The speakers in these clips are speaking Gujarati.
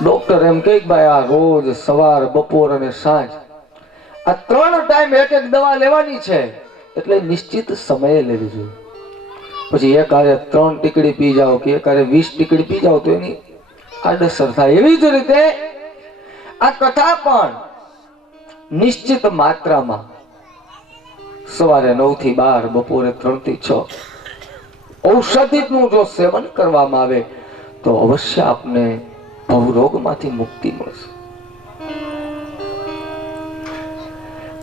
ડોક્ટર એમ કે ભાઈ આ રોજ સવાર બપોર અને સાંજ આ 3 ટાઈમ એક એક દવા લેવાની છે, એટલે નિશ્ચિત સમયે લેવી જોઈએ. પછી એક આરે 3 ટીકડી પી જાઓ કે એક આરે 20 ટીકડી પી જાઓ તો એની આડઅસર થાય. એવી જ રીતે આ કથા પણ નિશ્ચિત માત્રામાં સવારે 9 થી 12, બપોરે 3 થી 6 ઔષધિનું જો સેવન કરવામાં આવે તો અવશ્ય આપને ભવરોગમાંથી મુક્તિ મળશે.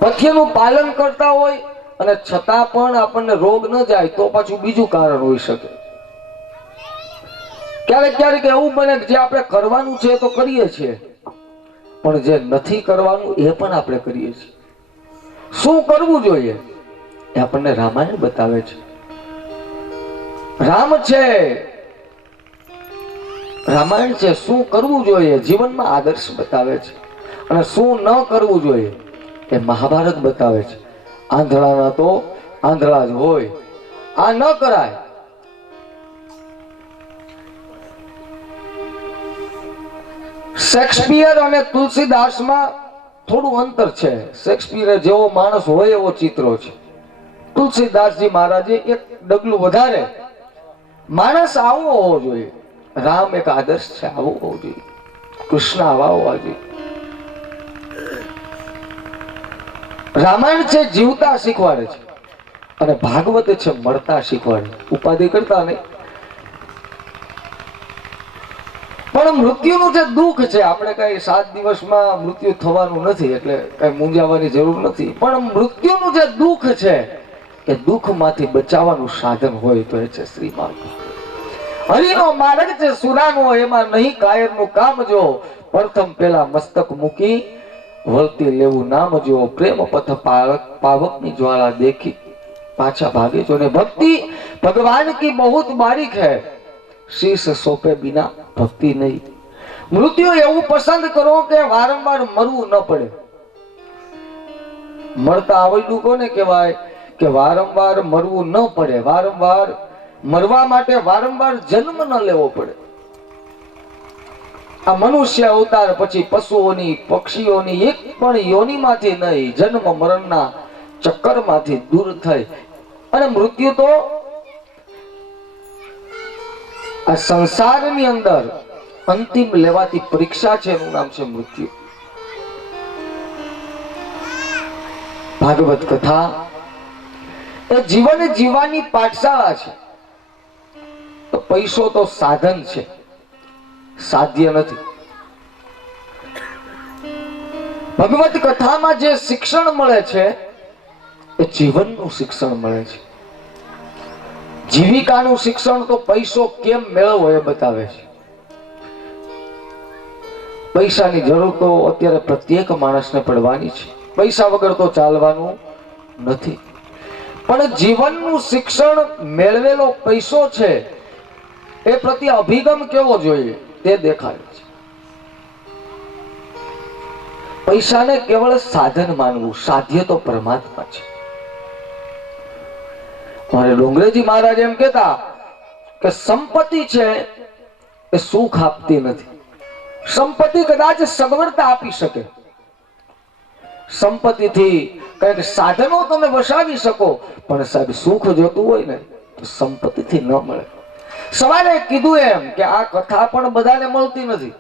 પથ્યનું પાલન કરતા હોય અને છતાં પણ આપણને રોગ ન જાય તો પાછું બીજું કારણ હોઈ શકે. ક્યારેક ક્યારેક એવું બને કે જે આપણે કરવાનું છે તો કરીએ છીએ, પણ જે નથી કરવાનું એ પણ આપણે કરીએ છીએ. શું કરવું જોઈએ એ આપણને રામાયણ બતાવે છે. રામ છે, રામાયણ છે, શું કરવું જોઈએ જીવનમાં આદર્શ બતાવે છે, અને શું ન કરવું જોઈએ એ મહાભારત બતાવે છે. આંધળાના તો આંધળા જ હોય, આ ન કરાય. શેક્સપિયર અને તુલસીદાસમાં થોડું અંતર છે. શેક્સપિયર જેવો માણસ હોય એવો ચિત્રો છે. તુલસીદાસજી મહારાજે એક ડગલું વધારે. માણસ આવો હોવો જોઈએ. રામ એક આદર્શ છે, આવો હોવો જોઈએ. કૃષ્ણ આવા હોવા જોઈએ. રામાયણ છે જીવતા શીખવાડે છે, અને ભાગવત છે મળતા શીખવાડે. ઉપાધિ કરતા નહીં. પણ મૃત્યુનું જે દુઃખ છે, આપણે કઈ 7 દિવસમાં મૃત્યુ થવાનું નથી, એટલે કઈ મૂંઝાવાની જરૂર નથી. પણ મૃત્યુનું જે દુઃખ છે એ દુઃખમાંથી બચાવવાનું સાધન હોય તો એ છે શ્રીમાર્ગ. હરિનો માર્ગ છે સુરાનો, એમાં નહીં કાયરનું કામ. જો પ્રથમ પેલા મસ્તક મૂકી વળતી લેવું નામ. જો પ્રેમ પથ પાવકની જ્વાળા દેખી પાછા ભાગે જો. ને ભક્તિ ભગવાન की बहुत बारीक है, शीश सोपे बिना भक्ति नहीं. મૃત્યુ એવું પસંદ કરો કે વારંવાર મરવું ન પડે. મળતા આવડ્યું કોને કહેવાય કે વારંવાર મરવું ન પડે. વારંવાર મરવા માટે વારંવાર જન્મ ન લેવો પડે. આ મનુષ્ય અવતાર પછી પશુઓની પક્ષીઓની એક પણ યોનિમાંથી નહીં, જન્મ મરણના ચક્કરમાંથી દૂર થઈ. અને મૃત્યુ તો આ સંસારની અંદર અંતિમ લેવાતી પરીક્ષા છે, એનું નામ છે મૃત્યુ. ભાગવત કથા એ જીવન જીવવાની પાઠશાળા છે. તો પૈસો તો સાધન છે, સાધ્ય નથી. ભગવત કથામાં જે શિક્ષણ મળે છે એ જીવનનું શિક્ષણ મળે છે. જીવિકાનું શિક્ષણ તો પૈસો કેમ મેળવવો એ બતાવે છે. પૈસાની જરૂર તો અત્યારે પ્રત્યેક માણસને પડવાની છે. પૈસા વગર તો ચાલવાનું નથી. પણ જીવનનું શિક્ષણ મેળવેલો પૈસો છે એ પ્રત્યે અભિગમ કેવો જોઈએ તે દેખાડે છે. પૈસાને કેવળ સાધન માનવું, સાધ્ય તો પરમાત્મા છે. મારે ડોંગરેજી મહારાજ એમ કહેતા કે સંપત્તિ છે એ સુખ આપતી નથી. સંપત્તિ કદાચ સગવડતા આપી શકે. સંપત્તિથી કઈક સાધનો તમે વસાવી શકો, પણ સાહેબ સુખ જોતું હોય ને તો સંપત્તિથી ન મળે. સવારે કીધું એમ કે આ કથા પણ બધાને મળતી નથી.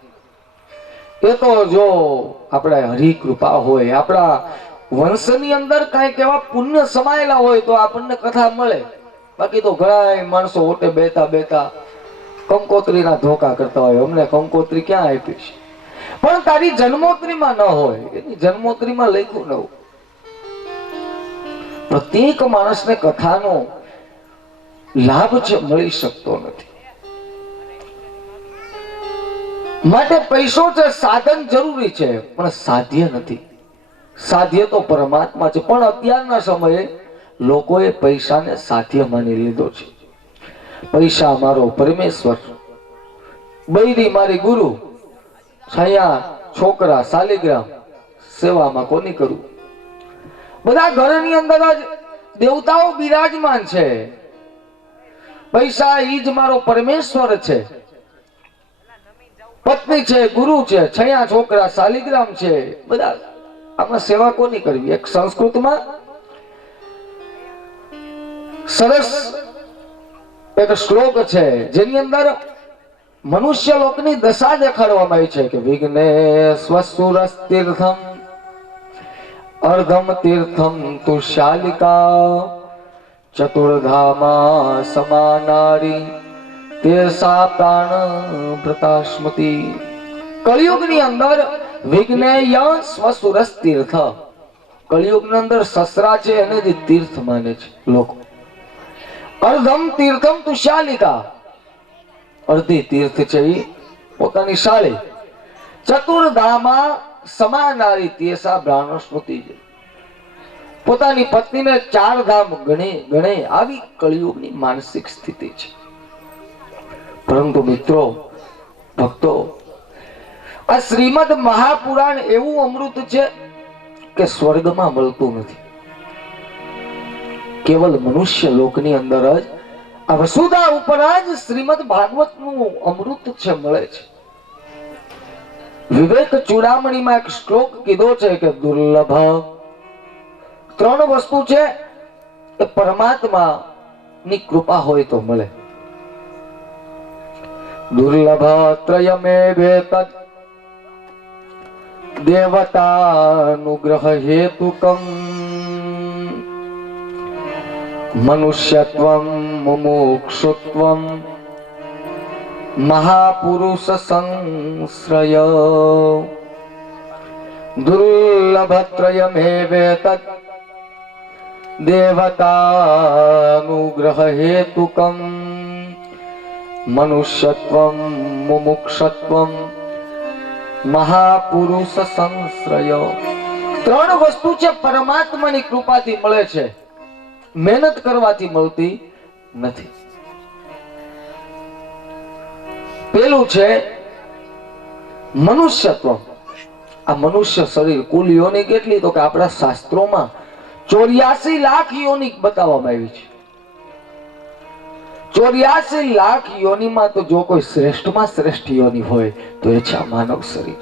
એ તો જો આપણે હરિ કૃપા હોય, આપણા વંશની અંદર કઈક એવા પુણ્ય સમાયેલા હોય તો આપણને કથા મળે. બાકી તો ઘણા માણસો ઓટે બેતા બેતા કંકોત્રીના ધોકા કરતા હોય. અમને કંકોત્રી ક્યાં આપી છે? પણ તારી જન્મોત્રીમાં ન હોય, એની જન્મોત્રીમાં લખ્યું ન હોય. પ્રત્યેક માણસને કથાનો લાભ છે મળી શકતો નથી. માટે પૈસો છે સાધન જરૂરી છે, પણ સાધ્ય નથી. સાધ્ય તો પરમાત્મા છે. પણ અત્યારના સમયે લોકોએ પૈસાને સાધ્ય માની લીધો છે. પૈસા મારો પરમેશ્વર, બૈરી મારી ગુરુ, છાયા છોકરા શાલિગ્રામ, સેવામાં કોની કરું? બધા ઘરની અંદર જ દેવતાઓ બિરાજમાન છે. પૈસા ઈ જ મારો પરમેશ્વર છે. પત્ની છે, ગુરુ છે, 6 છોકરા, શાલિગ્રામ છે, બધા આમાં સેવા કોની કરવી? એક સંસ્કૃતમાં સરસ એક શ્લોક છે જેની અંદર મનુષ્ય લોકની દશા દેખાડવામાં આવી છે કે વિઘ્ને સ્વસુરસ તીર્થમ અર્ધમ તીર્થમ તુ શાલિકા ચતુર્ધામા સમાનારી તેસા પ્રાણ ભ્રતાસ્મૃતિ. કળિયુગની અંદર વિઘ્નેય સ્વસુરસ તીર્થ. કળિયુગની અંદર સસરા છે એને જ તીર્થ માને છે લોકો. અર્ધમ તીર્થમ તુ શાલિકા, અડધી તીર્થ છે એ પોતાની શાળી. ચતુર્ધામા સમાનારી તેસા બ્રાહ્મણ સ્મૃતિ છે. પોતાની પત્નીને 4 ધામ ગણે આવી કળિયુગની માનસિક સ્થિતિ છે. પરંતુ મિત્રો, ભક્તો, આ શ્રીમદ મહાપુરાણ એવું અમૃત છે કે સ્વર્ગમાં મળતું નથી. કેવલ મનુષ્ય લોકની અંદર જ આ વસુધા ઉપર જ શ્રીમદ ભાગવતનું અમૃત છે મળે છે. વિવેક ચૂડામણીમાં એક શ્લોક કીધો છે કે દુર્લભ 3 વસ્તુ છે એ પરમાત્મા ની કૃપા હોય તો મળે. દુર્લભ ત્રયમેવેતદ દેવતાનુગ્રહ હેતુકમ મનુષ્યત્વમ મુમુક્ષુત્વમ મહાપુરુષ સંશ્રય. દુર્લભત્રયમેવેતદ દેવતાનુગ્રહ હેતુકમ મનુષ્યત્વમ મુમુક્ષત્વમ મહાપુરુષ સંશ્રય. 3 વસ્તુ છે પરમાત્માની કૃપાથી મળે છે, મહેનત કરવાથી મળતી નથી. પેલું છે મનુષ્યત્વ. આ મનુષ્ય શરીર કુલ યોનિ કેટલી? તો કે આપણા શાસ્ત્રોમાં 84 લાખ યોનિ બતાવવામાં આવી છે. 84 લાખ યોનિમાં તો જો કોઈ શ્રેષ્ઠમાં શ્રેષ્ઠ યોનિ હોય તો એ છે આ માનવ શરીર.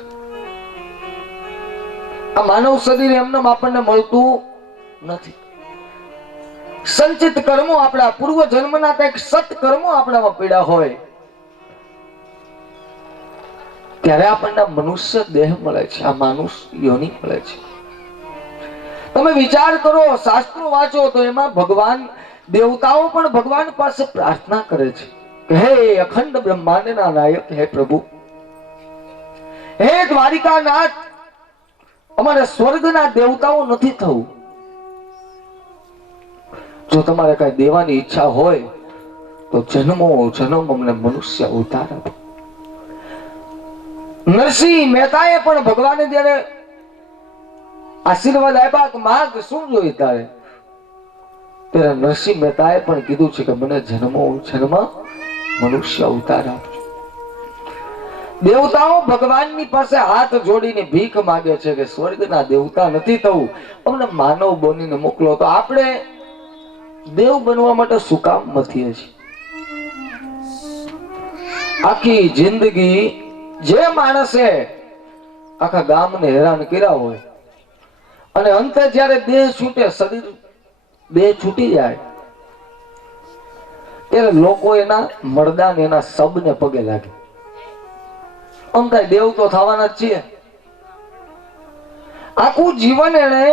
આ માનવ શરીર એમને આપણને મળતું નથી. સંચિત કર્મો, આપણા પૂર્વ જન્મના કઈક સત્કર્મો આપણામાં પીડા હોય ત્યારે આપણને મનુષ્ય દેહ મળે છે, આ માનુષ યોનિ મળે છે. તમે વિચાર કરો, શાસ્ત્રો વાંચો તો એમાં ભગવાન, દેવતાઓ પણ ભગવાન પાસે પ્રાર્થના કરે છે કે હે અખંડ બ્રહ્માંડના નાયક, હે પ્રભુ, હે દ્વારિકાનાથ, અમારે સ્વર્ગના દેવતાઓ નથી થવું. જો તમારે કઈ દેવાની ઈચ્છા હોય તો જન્મો જન્મ અમને મનુષ્ય અવતાર આપો. નરસિંહ મહેતાએ પણ ભગવાને જયારે આશીર્વાદ આપ્યા કે માગ શું જોઈ તારે, ત્યારે નરસિંહ મહેતાએ પણ કીધું છે કે મને જન્મો જન્મ મનુષ્ય અવતાર આપજો. દેવતાઓ ભગવાનની પાસે હાથ જોડીને ભીખ માંગે છે કે સ્વર્ગના દેવતા નથી થવું, અમને માનવ બનીને મોકલો. તો આપણે દેવ બનવા માટે શું કામ મથીએ છીએ? આખી જિંદગી જે માણસે આખા ગામને હેરાન કર્યા હોય અને અંતે જ્યારે દેહ છૂટે, શરીર દેહ છૂટી જાય, ત્યારે લોકો એના મરદાન, એના શબને પગે લાગે. આમ થાય દેવ તો થવાના જ છીએ. આખું જીવન એને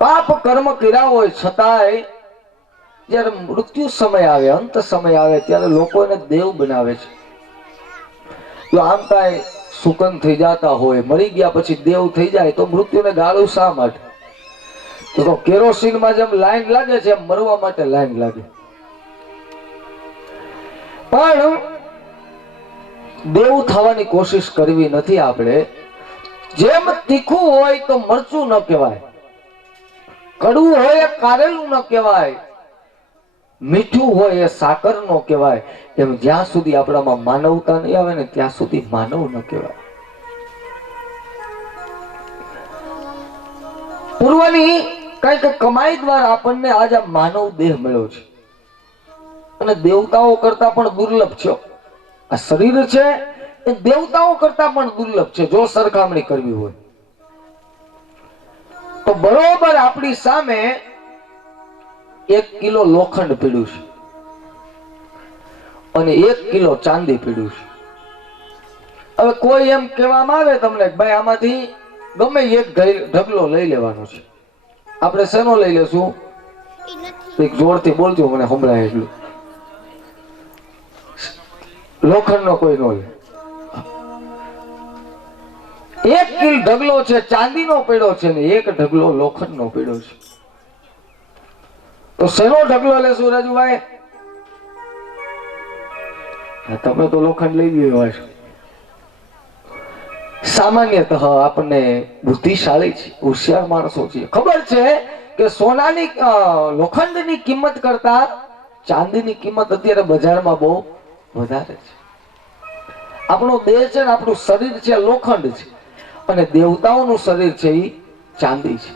પાપ કર્મ કર્યા હોય છતાંય જયારે મૃત્યુ સમય આવે, અંત સમય આવે, ત્યારે લોકો એને દેવ બનાવે છે. જો આમ કાંઈ સુકન થઈ જતા હોય, મરી ગયા પછી દેવ થઈ જાય તો મૃત્યુને ગાળું શા માટે? તો કેરોસીનમાં જેમ લાઈન લાગે છે એમ મરવા માટે લાઈન લાગે. પણ દેવ થવાની કોશિશ કરવી નથી આપણે. જેમ તીખું હોય તો મરચું ન કહેવાય, કડવું હોય એ કારેલું ન કહેવાય, મીઠું હોય એ સાકર નો કહેવાય. એમ જ્યાં સુધી આપણામાં માનવતા નહીં આવે ને ત્યાં સુધી માનવ ન કહેવાય. પૂર્વની કઈક કમાઈ દ્વારા આપણને આજે માનવ દેહ મળ્યો છે અને દેવતાઓ કરતા પણ દુર્લભ છે. આ શરીર છે એ દેવતાઓ કરતા પણ દુર્લભ છે જો સરખામણી કરવી હોય તો. બરોબર આપણી સામે 1 કિલો લોખંડ પીડ્યું છે અને 1 કિલો ચાંદી પીડ્યું છે. હવે કોઈ એમ કહેવામાં આવે તમને ભાઈ આમાંથી ગમે એક ઢગલો લઈ લેવાનો છે, આપણે શેનો લઈ લેશું? એક જોરથી બોલજો મને સંભળાય એટલું. લોખંડનો કોઈ નો લે. 1 કિલો ઢગલો છે ચાંદીનો પીડ્યો છે ને 1 ઢગલો લોખંડનો પીડ્યો છે. તો શેનો ઢગલો લેશું રાજુભાઈ? તમે તો લોખંડ લઈ ગયો છો. સામાન્યતઃ આપણને બુદ્ધિશાળી છે, હોશિયાર માણસો છે, ખબર છે કે સોનાની લોખંડની કિંમત કરતા ચાંદીની કિંમત અત્યારે બજારમાં બહુ વધારે છે. આપણો દેહ છે ને આપણું શરીર છે લોખંડ છે અને દેવતાઓનું શરીર છે એ ચાંદી છે.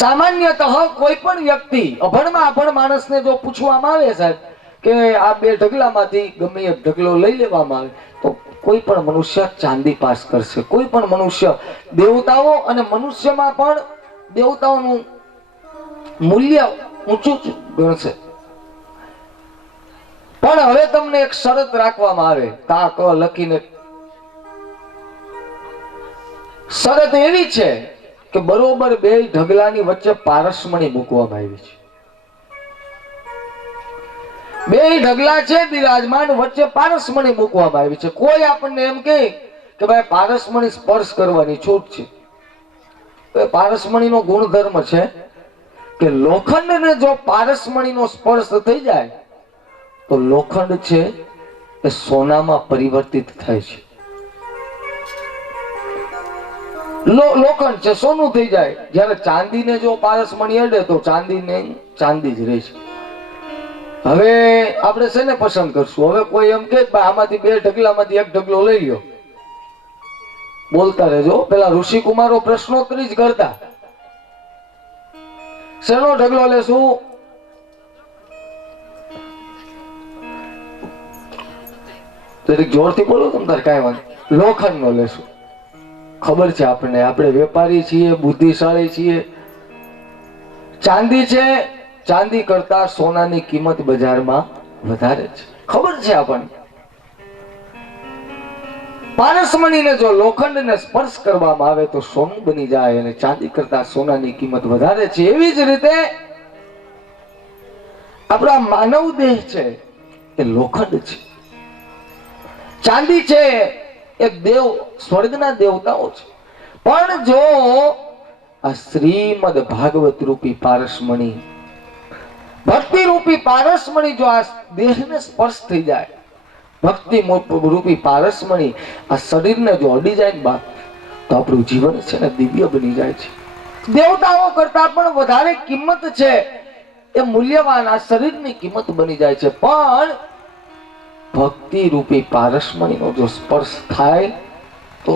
સામાન્યતઃ કોઈ પણ વ્યક્તિ અભણમાં અભણ માણસને જો પૂછવામાં આવે સાહેબ કે આ 2 ઢગલામાંથી ગમે એક ઢગલો લઈ લેવામાં આવે તો કોઈ પણ મનુષ્ય ચાંદી પાસ કરશે. કોઈ પણ મનુષ્ય દેવતાઓ અને મનુષ્યમાં પણ દેવતાઓનું મૂલ્ય ઊંચું ગણશે. પણ હવે તમને એક શરત રાખવામાં આવે કા ક લખીને. શરત એવી છે કે બરોબર 2 ઢગલાની વચ્ચે પારસમણી મૂકવામાં આવી છે. 2 ઢગલા છે બિરાજમાન, વચ્ચે પારસમણી મૂકવામાં આવી છે. કોઈ આપણને એમ કહે કે ભાઈ પારસમણી સ્પર્શ કરવાની છૂટ છે. પારસમણીનો ગુણધર્મ છે કે લોખંડને જો પારસમણીનો સ્પર્શ થઈ જાય તો લોખંડ છે એ સોનામાં પરિવર્તિત થાય છે. લોખંડ છે સોનું થઈ જાય. જ્યારે ચાંદીને જો પારસમણી અડે તો ચાંદીને ચાંદી જ રહે છે. હવે આપણે શેને પસંદ કરશું? હવે કોઈ એમ કે આમાંથી 2 ઢગલામાંથી 1 ઢગલો લઈ લ્યો. બોલતા રહેજો. પેલા ઋષિ કુમારો પ્રશ્નોત્તરી જ કરતા. શેનો ઢગલો લેશું? જરીક જોરથી બોલો તમે તાર કાંઈ વાંધો. લોખંડનો લેશું. ખબર છે આપણને, આપણે વેપારી છીએ, બુદ્ધિશાળી છીએ. ચાંદી છે, ચાંદી કરતા સોનાની કિંમત બજારમાં વધારે છે, ખબર છે આપણને. પારસમણીને જો લોખંડને સ્પર્શ કરવામાં આવે તો સોનું બની જાય અને ચાંદી કરતા સોનાની કિંમત વધારે છે. એવી જ રીતે આપણા માનવ દેહ છે એ લોખંડ છે, ચાંદી છે એક દેવ, સ્વર્ગના દેવતાઓ છે. પણ જો આ શ્રીમદ ભાગવત રૂપી પારસમણી, ભક્તિ રૂપી પારસમણી જો આ દેહને સ્પર્શ થઈ જાય, ભક્તિ રૂપી પારસમણી આ શરીરને જો અડી જાય ને બાપ, તો આપણું જીવન છે ને દિવ્ય બની જાય છે. દેવતાઓ કરતા પણ વધારે કિંમત છે એ મૂલ્યવાન આ શરીરની કિંમત બની જાય છે. પણ ભક્તિ રૂપી પારસમણીનો જો સ્પર્શ થાય તો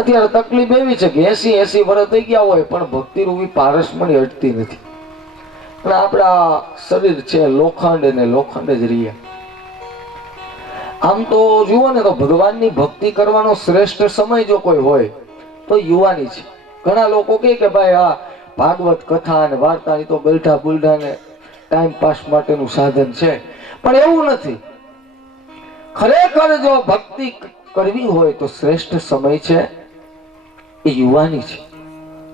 અત્યારે તકલીફ એવી છે કે 80 વર્ષ થઈ ગયા હોય પણ ભક્તિ રૂપી પારસમણી અટતી નથી. અને આપણા શરીર છે લોખંડ અને લોખંડ જ રહ્યા. આમ તો જુઓ ને તો ભગવાનની ભક્તિ કરવાનો શ્રેષ્ઠ સમય જો કોઈ હોય તો યુવાની છે. ઘણા લોકો કહે કે ભાઈ આ ભાગવત કથા અને વાર્તાની તો ગલઠા બુલઢા ને ટાઈમ પાસ માટેનું સાધન છે, પણ એવું નથી. ખરેખર જો ભક્તિ કરવી હોય તો શ્રેષ્ઠ સમય છે એ યુવાની છે.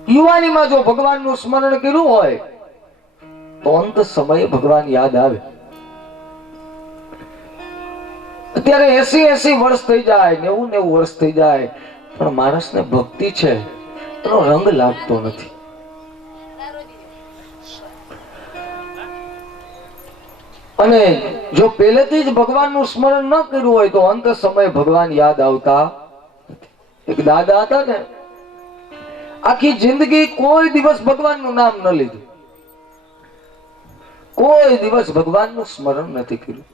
યુવાનીમાં જો ભગવાનનું સ્મરણ કર્યું હોય તો અંત સમયે ભગવાન યાદ આવે. અત્યારે 80 વર્ષ થઈ જાય, 90 વર્ષ થઈ જાય, પણ માણસને ભક્તિ છે એનો રંગ લાગતો નથી. અને જો પહેલેથી જ ભગવાનનું સ્મરણ ન કર્યું હોય તો અંત સમયે ભગવાન યાદ આવતા. એક દાદા હતા ને, આખી જિંદગી કોઈ દિવસ ભગવાનનું નામ ન લીધું, કોઈ દિવસ ભગવાનનું સ્મરણ નથી કર્યું.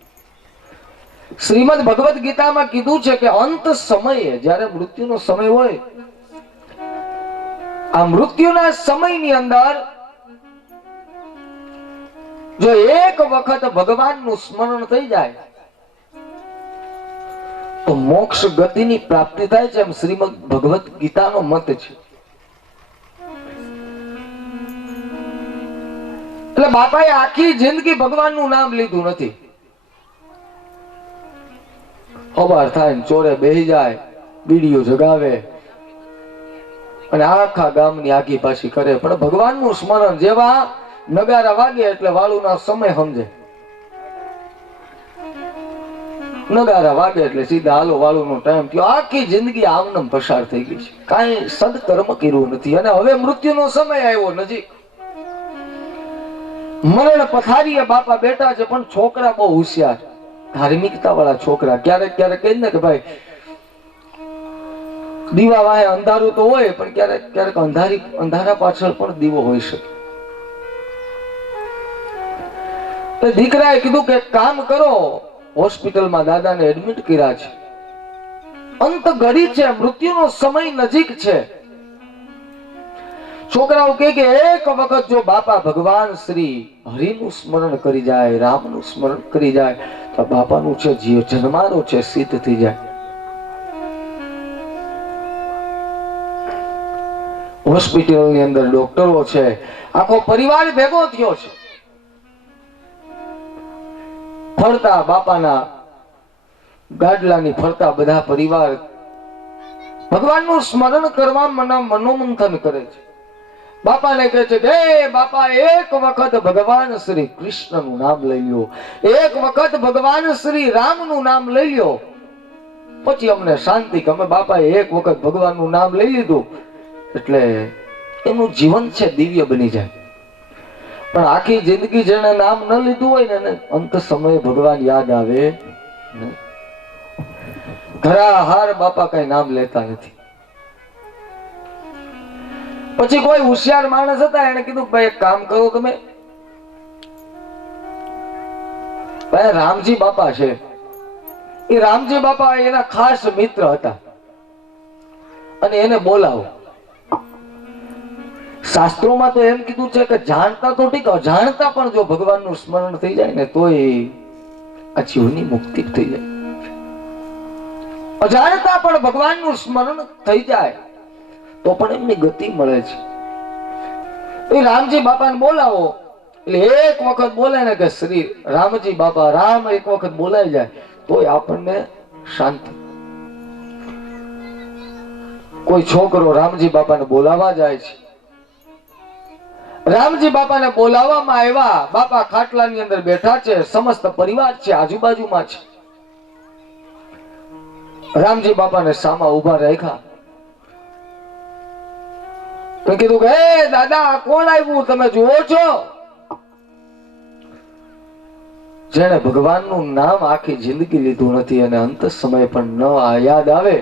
શ્રીમદ ભગવદ ગીતામાં કીધું છે કે અંત સમયે જ્યારે મૃત્યુનો સમય હોય, આ મૃત્યુના સમયની અંદર જો એક વખત ભગવાનનું સ્મરણ થઈ જાય તો મોક્ષ ગતિની પ્રાપ્તિ થાય છે, એમ શ્રીમદ ભગવત ગીતાનો મત છે. એટલે બાપાએ આખી જિંદગી ભગવાનનું નામ લીધું નથી. અવાર થાય ને ચોરે બેહી જાય, બીડીઓ જગાવે અને આખા ગામની આગી પાછી કરે, પણ ભગવાનનું સ્મરણ જેવા નગારા વાગે એટલે વાળુના સમય સમજે. નગારા વાગે એટલે સીધા હાલો વાળુનો ટાઈમ થયો. આખી જિંદગી આમનમ પસાર થઈ ગઈ છે, કાંઈ સદકર્મ કર્યું નથી. અને હવે મૃત્યુનો સમય આવ્યો નજીક. મરણ પથારીએ બાપા બેઠા છે, પણ છોકરા બહુ હોશિયાર, ધાર્મિકતા વાળા છોકરા. ક્યારેક ક્યારેક કહે ને કે ભાઈ દીવા વાહે અંધારું તો હોય, પણ ક્યારેક ક્યારેક અંધારા પાછળ પણ દીવો હોઈ શકે. તો દીકરાએ કીધું કે કામ કરો, હોસ્પિટલમાં દાદાને એડમિટ કર્યા છે, અંત ઘડી છે, મૃત્યુનો સમય નજીક છે. છોકરાઓ કે એક વખત જો બાપા ભગવાન શ્રી હરિનું સ્મરણ કરી જાય, રામનું સ્મરણ કરી જાય, તો બાપાનું છે જન્મારો છે સિદ્ધ થઈ જાય. હોસ્પિટલની અંદર ડોક્ટરો છે, આખો પરિવાર ભેગો થયો છે. ફરતા બાપાના ગાડલાની ફરતા બધા પરિવાર ભગવાનનું સ્મરણ કરવા મનોમંથન કરે છે. બાપાને કહે છે કે હે બાપા, એક વખત ભગવાન શ્રી કૃષ્ણનું નામ લઈ લો, એક વખત ભગવાન શ્રી રામનું નામ લઈ લો, પછી અમને શાંતિ. કે અમે બાપાએ એક વખત ભગવાનનું નામ લઈ લીધું એટલે એનું જીવન છે દિવ્ય બની જાય. પણ આખી જિંદગી જેને નામ ન લીધું હોય ને, અંત સમયે ભગવાન યાદ આવે. ઘરાહાર બાપા કઈ નામ લેતા નથી. પછી કોઈ હોશિયાર માણસ હતા, એને કીધું ભાઈ એક કામ કરો તમે, ભાઈ રામજી બાપા છે, એ રામજી બાપા એના ખાસ મિત્ર હતા, અને એને બોલાવો. શાસ્ત્રોમાં તો એમ કીધું છે કે જાણતા તો ઠીક, અજાણતા પણ જો ભગવાનનું સ્મરણ થઈ જાય ને, તોય આ જીવની મુક્તિ થઈ જાય. અજાણતા પણ ભગવાનનું સ્મરણ થઈ જાય તો પણ એમની ગતિ મળે છે. એ રામજી બાપાને બોલાવો એટલે એક વખત બોલે ને કે શ્રી રામજી બાપા, રામ એક વખત બોલાઈ જાય તોય આપણને શાંતિ. કોઈ છોકરો રામજી બાપાને બોલાવવા જાય છે, રામજી બાપાને બોલાવવામાં આવ્યા, બાપા ખાટલાની અંદર બેઠા છે, સમસ્ત પરિવાર છે આજુબાજુમાં છે. રામજી બાપાને સામા ઉભા રાખ્યા. તો કીધું કે હે દાદા, કોણ આવ્યું તમે જુઓ છો? જેને ભગવાનનું નામ આખી જિંદગી લીધું નથી અને અંત સમય પણ ન યાદ આવે.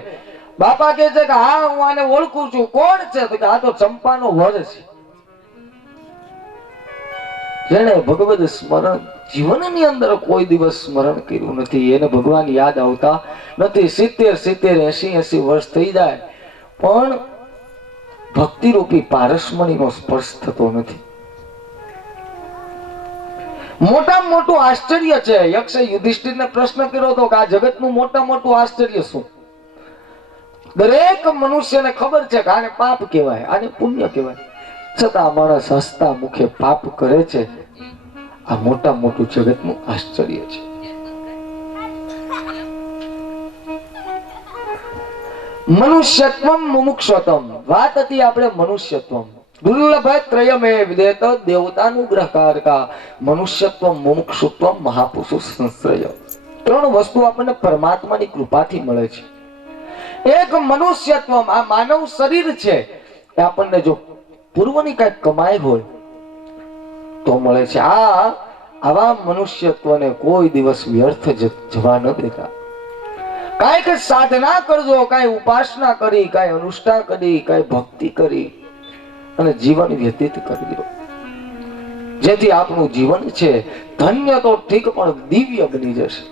બાપા કહે છે કે હા, હું આને ઓળખું છું. કોણ છે? તો કે આ તો ચંપાનો વડ છે. જેને ભગવદ સ્મરણ જીવનની અંદર કોઈ દિવસ સ્મરણ કર્યું નથી, એને ભગવાન યાદ આવતા નથી. 70, 80 વર્ષ થઈ જાય પણ ભક્તિ રૂપી પારસમણીનો સ્પર્શ થતો નથી. મોટામાં મોટું આશ્ચર્ય છે. યક્ષે યુધિષ્ઠિરને પ્રશ્ન કર્યો હતો કે આ જગતનું મોટામાં મોટું આશ્ચર્ય શું? દરેક મનુષ્યને ખબર છે કે આને પાપ કહેવાય, આને પુણ્ય કહેવાય, છતાં માણસ હસતા મુખે પાપ કરે છે. આ મોટા મોટું જગતનું આશ્ચર્ય છે. મનુષ્યત્વમ મુમુક્ષત્વમ. વાત હતી આપણે મનુષ્યત્વમ. દુર્લભ ત્રયમે વિદેત દેવતાનુગ્રહકારકા મનુષ્યત્વમ મુમુક્ષુત્વમ મહાપુરુષ સંશ્રય. ત્રણ વસ્તુ આપણને પરમાત્માની કૃપાથી મળે છે. એક મનુષ્યત્વમ, આ માનવ શરીર છે, એ આપણને જો પૂર્વની કઈ કમાઈ હોય તો મળે છે. આવા મનુષ્યત્વને કોઈ દિવસ વ્યર્થ જવા ન દેતા. કાંઈક સાધના કરજો, કાંઈ ઉપાસના કરી, કાંઈ અનુષ્ઠાન કરી, કાંઈ ભક્તિ કરી અને જીવન વ્યતીત કરજો, જેથી આપણું જીવન છે ધન્ય તો ઠીક પણ દિવ્ય બની જશે.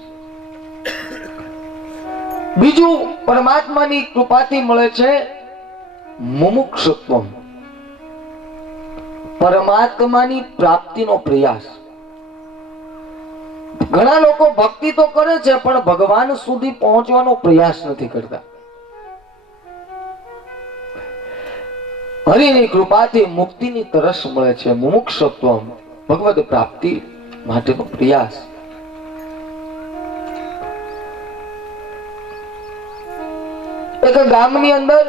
બીજું પરમાત્માની કૃપાથી મળે છે મુમુક્ષુત્વમ, પરમાત્માની પ્રાપ્તિનો પ્રયાસ. ઘણા લોકો ભક્તિ તો કરે છે પણ ભગવાન સુધી પહોંચવાનો પ્રયાસ નથી કરતા. હરિની કૃપાથી મુક્તિની તરસ મળે છે. મુમુક્ષત્વમ ભગવદ પ્રાપ્તિ માટેનો પ્રયાસ. એક ગામની અંદર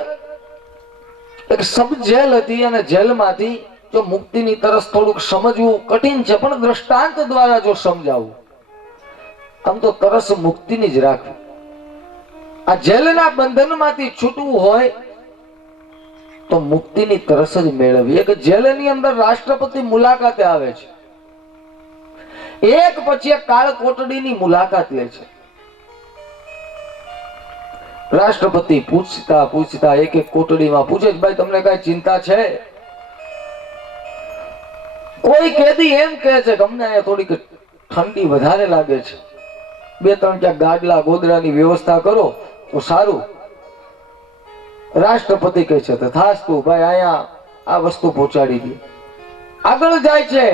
એક સબ જેલ હતી અને જેલમાંથી જો મુક્તિની તરસ થોડુંક સમજવું કઠિન છે પણ દ્રષ્ટાંત દ્વારા જો સમજાવવું, આમ તો તરસ મુક્તિની જ રાખવી. આ જેલના બંધનમાંથી છૂટવું હોય તો મુક્તિની તરસ જ મેળવવી. એક જેલની અંદર રાષ્ટ્રપતિ મુલાકાતે આવે છે, એક પછી એક કાળ કોટડીની મુલાકાત લે છે. રાષ્ટ્રપતિ પૂછતા પૂછતા એક એક કોટડીમાં પૂછે, ભાઈ તમને કઈ ચિંતા છે? કોઈ કેદી એમ કહે છે કે અમને અહીંયા થોડીક ઠંડી વધારે લાગે છે, 2-3 ક્યાંક ગાડલા ગોદડાની વ્યવસ્થા કરો તો સારું. રાષ્ટ્રપતિ કહે છે તથાસ્તુ ભાઈ, અહીંયા આ વસ્તુ પહોંચાડી દે. આગળ જાય છે,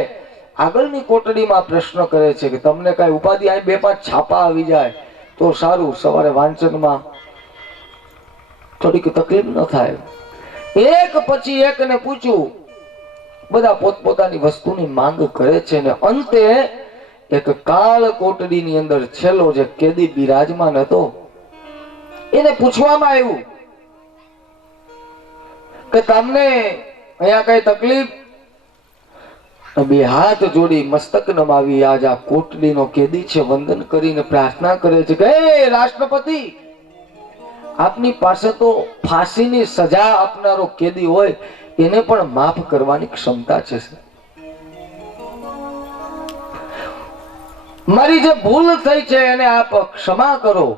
આગળની કોટડીમાં પ્રશ્ન કરે છે કે તમને કઈ ઉપાધિ, અહીં 2-5 છાપા આવી જાય તો સારું, સવારે વાંચનમાં થોડીક તકલીફ ન થાય. એક પછી એકને પૂછ્યું, બધા પોતપોતાની વસ્તુની માંગ કરે છે ને અંતે એક કાળ કોટડીની અંદર છેલ્લો જે કેદી બિરાજમાન હતો એને પૂછવામાં આવ્યું કે તમને અહીંયા કઈ તકલીફ? 2 હાથ જોડી મસ્તક નમાવી આજ આ કોટડીનો કેદી છે, વંદન કરીને પ્રાર્થના કરે છે કે હે રાષ્ટ્રપતિ, આપની પાસે તો ફાંસીની સજા આપનારો કેદી હોય એને પણ માફ કરવાની ક્ષમતા છે. મારી જે ભૂલ થઈ છે એને આપ ક્ષમા કરો.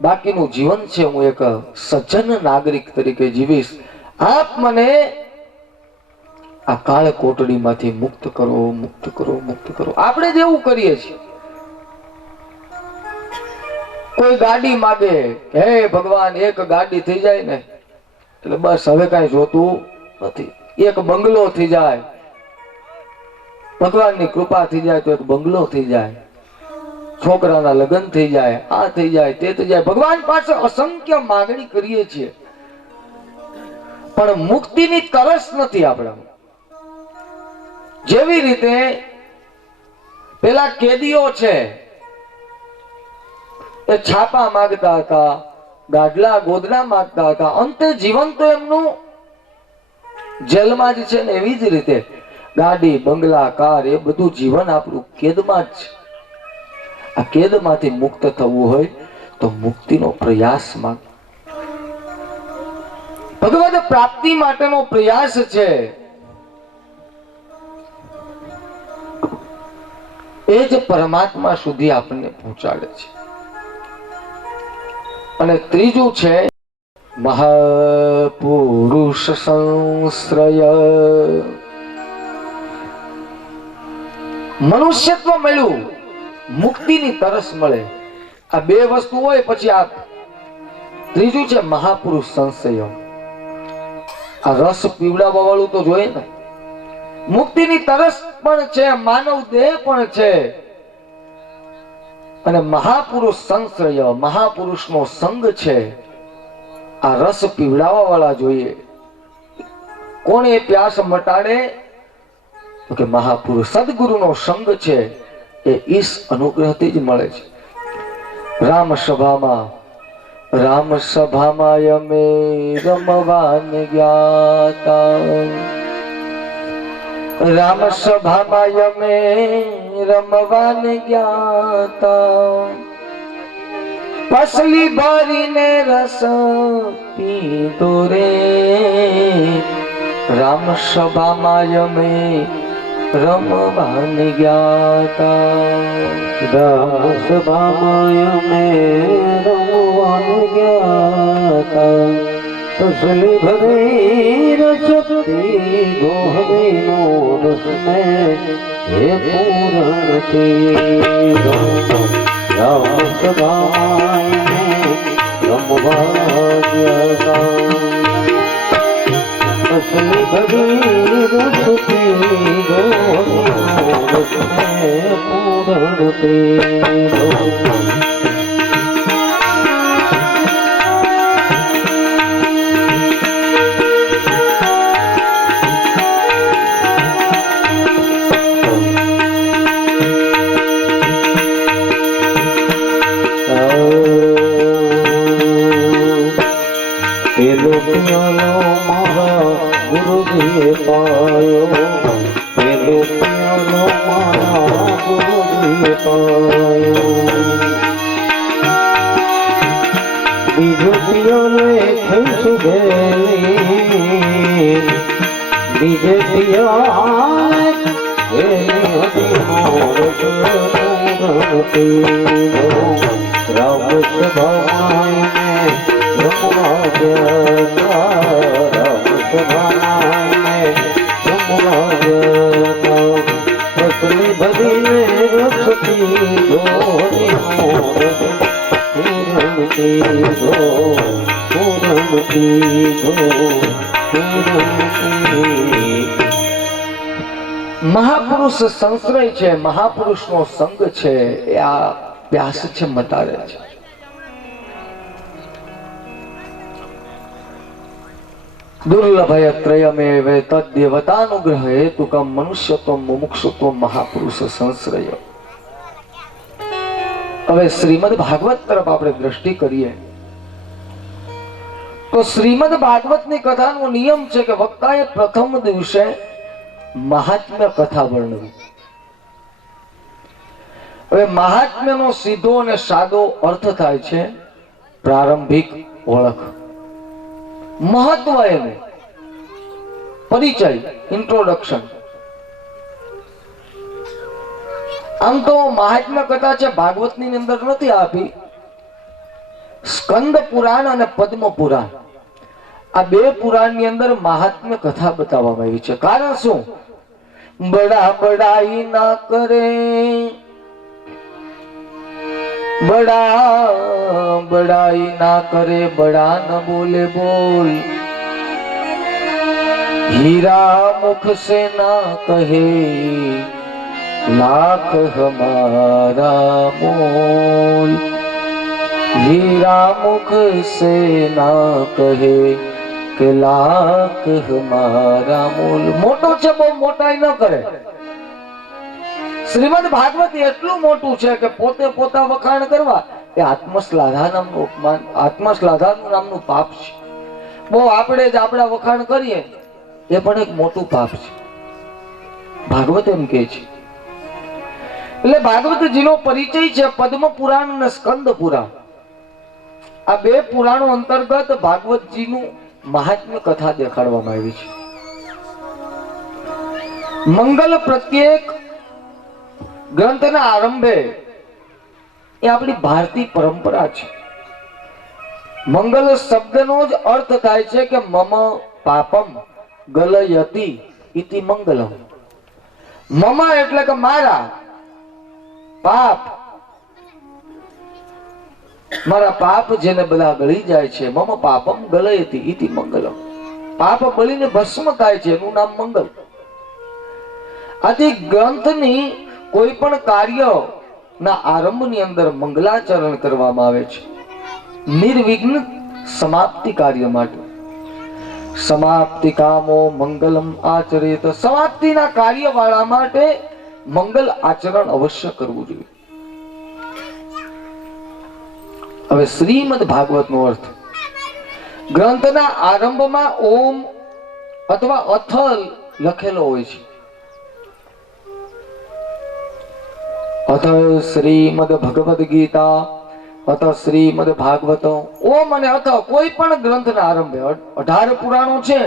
બાકીનું જીવન છે હું એક સજ્જન નાગરિક તરીકે જીવીશ. આપ મને આ કાળ કોટડીમાંથી મુક્ત કરો, મુક્ત કરો, મુક્ત કરો. આપણે જેવું કરીએ છીએ, કોઈ ગાડી માગે, હે ભગવાન એક ગાડી થઈ જાય ને એટલે બસ હવે કઈ જોતું નથી. એક બંગલો થઈ જાય, ભગવાનની કૃપા થઈ જાય તો એક બંગલો થઈ જાય, છોકરાના લગ્ન થઈ જાય, આ થઈ જાય, તે થઈ જાય. ભગવાન પાસે અસંખ્ય માંગણી કરીએ છીએ પણ મુક્તિની તરસ નથી આપણે. જેવી રીતે પેલા કેદીઓ છે એ છાપા માંગતા હતા, ગાડલા ગોદડા માંગતા હતા, અંતે જીવન તો એમનું જેલમાં જ છે ને એવી જ રીતે ગાડી બંગલા કાર એ બધું જીવન આપણું કેદમાં જ છે. આ કેદમાંથી મુક્ત થવું હોય તો મુક્તિનો પ્રયાસ માંગ. ભગવદ પ્રાપ્તિ માટેનો પ્રયાસ છે. એ જ પરમાત્મા સુધી આપણને પહોંચાડે છે. અને ત્રીજું છે મહાપુરુષ સંશ્રય. મનુષ્યત્વ મળ્યું, મુક્તિની તરસ મળે, આ 2 વસ્તુ હોય પછી આ ત્રીજું છે મહાપુરુષ સંશય. આ રસ પીવડાવવા વાળું તો જોઈએ ને. મુક્તિની તરસ પણ છે, માનવ દેહ પણ છે અને મહાપુરુષ સંશ્રય, મહાપુરુષનો સંગ છે. આ રસ પીવડાવવા વાળા જોઈએ. કોણ એ પ્યાસ મટાડે? તો કે મહાપુરુષ. સદગુરુનો સંગ છે એ ઈશ અનુગ્રહથી જ મળે છે. રામ સભામાં યમે રમવાન જ્ઞાતા, રામ સભામાં યમે રમવાન જ્ઞાતા, પસલી ભરીને રસ પીધો રે, રામ સભામાં યમે રમવાન જ્ઞાતા, રામ સભામાં યમે રમવાન જ્ઞાતા, પસલી ભરી રસ પીધો હવેનો રસ મેં હે પૂરણ પીધો, રામ સભામાં રમવાન જ્ઞાતા, પસલી ભરી રસ પીધો હવેનો રસ મેં પૂરણ તેરો પેલો પ્યાલો મારા ગુરુજીએ પાયો પેલો પ્યાલો મારા ગુરુજીએ પાયો બીજો પ્યાલો થઈશું ગેલી બીજે પ્યાલે હતી મોર પૂરણ તેરો રામ સભાને રમવા ગયા રામ સભાને રમવા ગયા રસલી ભરીને રસતી જોરી મોર પૂરણ તેરો પૂરણ તેરો મહાપુરુષ સંશ્રય છે, મહાપુરુષનો સંગ છે, એ આ પ્યાસ છે મટાડે છે. દુર્લભયત્રયમેવ તદ્દેવતાનુગ્રહ હેતુકમ મનુષ્યત્વમ મુમુક્ષુત્વમ મહાપુરુષ સંશ્રય. હવે શ્રીમદ ભાગવત તરફ આપણે દ્રષ્ટિ કરીએ તો શ્રીમદ ભાગવતની કથાનો નિયમ છે કે વક્તાએ પ્રથમ દિવસે મહાત્મ્ય કથા વર્ણવી. હવે મહાત્મ્યનો સીધો અને સાદો અર્થ થાય છે પ્રારંભિક ઓળખ, મહત્વ, એનું પરિચય, ઇન્ટ્રોડક્શન. આમ તો મહાત્મ્ય કથા છે ભાગવતની અંદર નથી આપી. સ્કંદ પુરાણ અને પદ્મ પુરાણ, આ બે પુરાણની અંદર મહાત્મ્ય કથા બતાવવામાં આવી છે. કારણ શું? બડા બડાઈ ના કરે, બડા બડાઈ ના કરે, બડા ન બોલે બોલ, हीरा मुख से ना कहे लाख हमारा मोल, हीरा मुख से ना કહે કે લાખ હમારા મોલ. મોટો છે, બહુ મોટાઈ ન કરે. શ્રીમદ ભાગવત એટલું મોટું છે કે પોતે પોતા વખાણ કરવા એ આત્મશ્લાઘા નામનું અપમાન, આત્મશ્લાઘા નામનું પાપ છે. બહુ આપણે જ આપણા વખાણ કરીએ એ પણ એક મોટું પાપ છે. ભાગવત એમ કે છે. એટલે ભાગવતજીનો પરિચય છે પદ્મ પુરાણ અને સ્કંદ પુરાણ. આ બે પુરાણો અંતર્ગત ભાગવતજીનું મહાત્મ્ય કથા દેખાડવામાં આવી છે. મંગલ પ્રત્યેક ગ્રંથના આરંભે એ આપણી ભારતીય પરંપરા છે. મંગલ શબ્દનો જ અર્થ થાય છે કે મમ પાપમ ગલયતિ ઇતિ મંગલમ. મમ એટલે કે મારા પાપ, મારા પાપ જેને બધા ગળી જાય છે, મમ પાપમ ગલયતિ ઇતિ મંગલમ. પાપ બળીને ભસ્મ થાય છે એનું નામ મંગલ. આથી ગ્રંથની કોઈ પણ કાર્ય ના આરંભની અંદર મંગલાચરણ કરવામાં આવે છે નિર્વિઘ્ન સમાપ્તિ કાર્ય માટે. સમાપ્તિ કામો મંગલમ આચરેત. સમાપ્તિના કાર્ય વાળા માટે મંગલ આચરણ અવશ્ય કરવું જોઈએ. હવે શ્રીમદ ભાગવતનો અર્થ, ગ્રંથના આરંભમાં ઓમ અથવા અથ લખેલો હોય છે. અથ શ્રીમદ ભગવદ ગીતા, અથ શ્રીમદ ભાગવત. ઓમ અને અથ કોઈ પણ ગ્રંથના આરંભે 18 પુરાણો છે.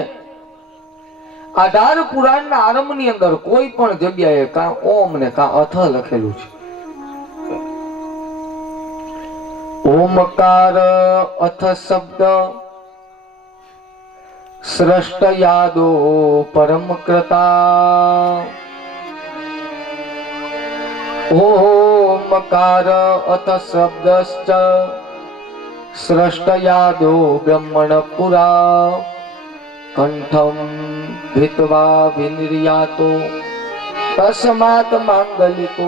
18 પુરાણના આરંભની અંદર કોઈ પણ જગ્યાએ કાં ઓમ ને કાં અથ લખેલું છે. ઓમકાર અથ શબ્દ સ્રષ્ટ યાદો પરમ કૃતા. ઓમકાર અથ શબ્દશ્ચ સ્રષ્ટ યાદો બ્રહ્મણ પુરા. કંઠમ भित्वा विनिर्यातो તસ્માત માંગલિકો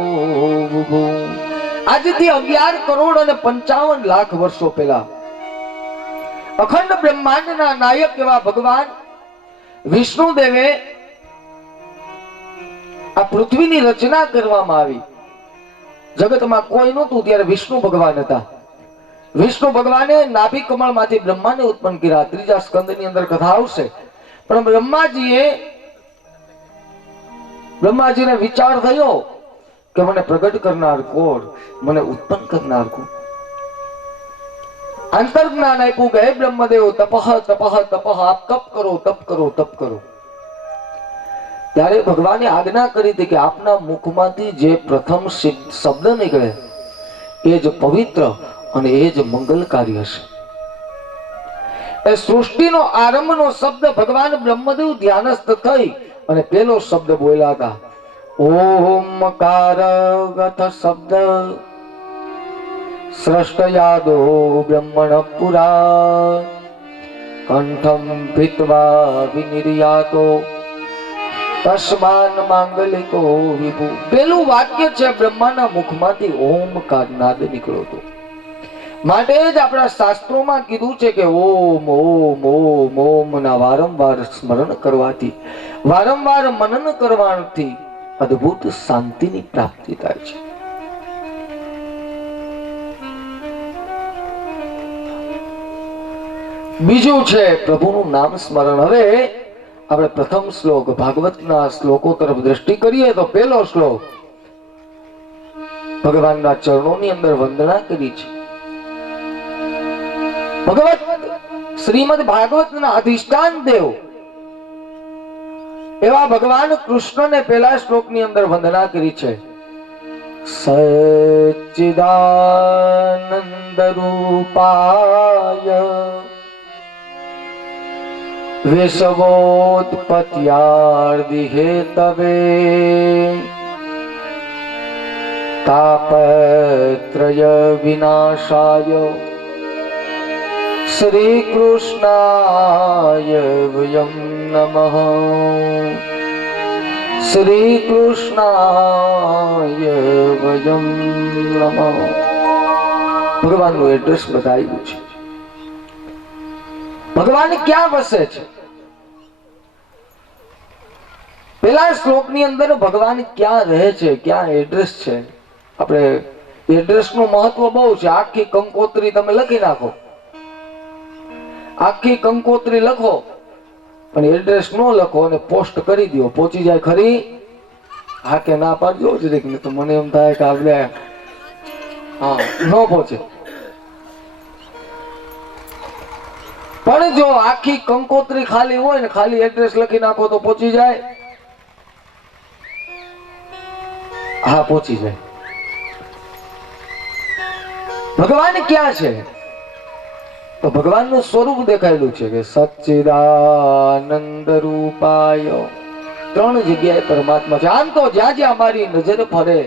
વિભુ. આજથી 11 કરોડ અને 55 લાખ વર્ષો પહેલા અખંડ બ્રહ્માંડના નાયક એવા ભગવાન વિષ્ણુદેવે આ પૃથ્વીની રચના કરવામાં આવી. જગતમાં કોઈ નહોતું ત્યારે વિષ્ણુ ભગવાન હતા. વિષ્ણુ ભગવાને નાભી કમળમાંથી બ્રહ્માને ઉત્પન્ન કર્યા. 3જા સ્કંદની અંદર કથા આવશે. પણ બ્રહ્માજીને વિચાર થયો કે મને પ્રગટ કરનાર કોણ, મને ઉત્પન્ન કરનાર કોણ. અંતર્જ્ઞાન આપ્યું કે હે બ્રહ્મદેવ, તપઃ તપઃ તપઃ, આપ તપ કરો તપ કરો તપ કરો. ત્યારે ભગવાને આજ્ઞા કરી હતી કે આપના મુખમાંથી જે પ્રથમ શબ્દ નીકળે એ જ પવિત્ર અને એ જ મંગલકારી હશે. એ સૃષ્ટિનો આરંભનો શબ્દ ભગવાન બ્રહ્મદેવ ધ્યાનસ્થ થઈ અને પેલો શબ્દ બોલ્યા હતા, ઓમકાર ગથ શબ્દ સ્રષ્ટયાદો બ્રહ્મણ પુરા કંઠમ ભીત્વા વિનિર્યાતો તસ્માન માંગલિકો વિભુ. પેલું વાક્ય છે બ્રહ્માના મુખમાંથી ઓમકાર નાદ નીકળ્યો હતો. માટે જ આપણા શાસ્ત્રોમાં કીધું છે કે ઓમ ઓમ ઓમ ઓમ ના વારંવાર સ્મરણ કરવાથી, વારંવાર મનન કરવાથી અદ્ભુત શાંતિની પ્રાપ્તિ થાય છે. બીજું છે પ્રભુનું નામ સ્મરણ. હવે આપણે પ્રથમ શ્લોક ભાગવતના શ્લોકો તરફ દ્રષ્ટિ કરીએ તો પહેલો શ્લોક ભગવાનના ચરણોની અંદર વંદના કરી છે. ભગવત શ્રીમદ ભાગવતના અધિષ્ઠાન દેવ એવા ભગવાન કૃષ્ણને પહેલા શ્લોકની અંદર વંદના કરી છે. સચ્ચિદાનંદ રૂપાય વિશ્વોત્પત્યાર્ધિ હેતવે તાપત્રય વિનાશાય શ્રી કૃષ્ણાય વયમ નમઃ. શ્રી કૃષ્ણાય વયમ નમઃ. ભગવાનનું એડ્રેસ બતાવ્યું છે. ભગવાન ક્યાં વસે છે? પેલા શ્લોકની અંદર ભગવાન ક્યાં રહે છે, ક્યાં એડ્રેસ છે. આપણે એડ્રેસનું મહત્વ બહુ છે. આખી કંકોત્રી તમે લખી નાખો, આખી કંકોત્રી લખો પણ એડ્રેસ ન લખો અને પોસ્ટ કરી દો, પહોંચી જાય ખરી? હા કે ના પાડજો જ ને. તો મને એમ થાય કે આપણે ન પહોંચે. પણ જો આખી કંકોત્રી ખાલી હોય ને ખાલી એડ્રેસ લખી નાખો તો પહોંચી જાય. હા, પહોંચી જાય. ભગવાન ક્યાં છે? તો ભગવાનનું સ્વરૂપ દેખાયેલું છે કે સચ્ચિદાનંદ રૂપાય. 3 જગ્યાએ પરમાત્મા છે. આમ તો જ્યાં જ્યાં અમારી નજર ફરે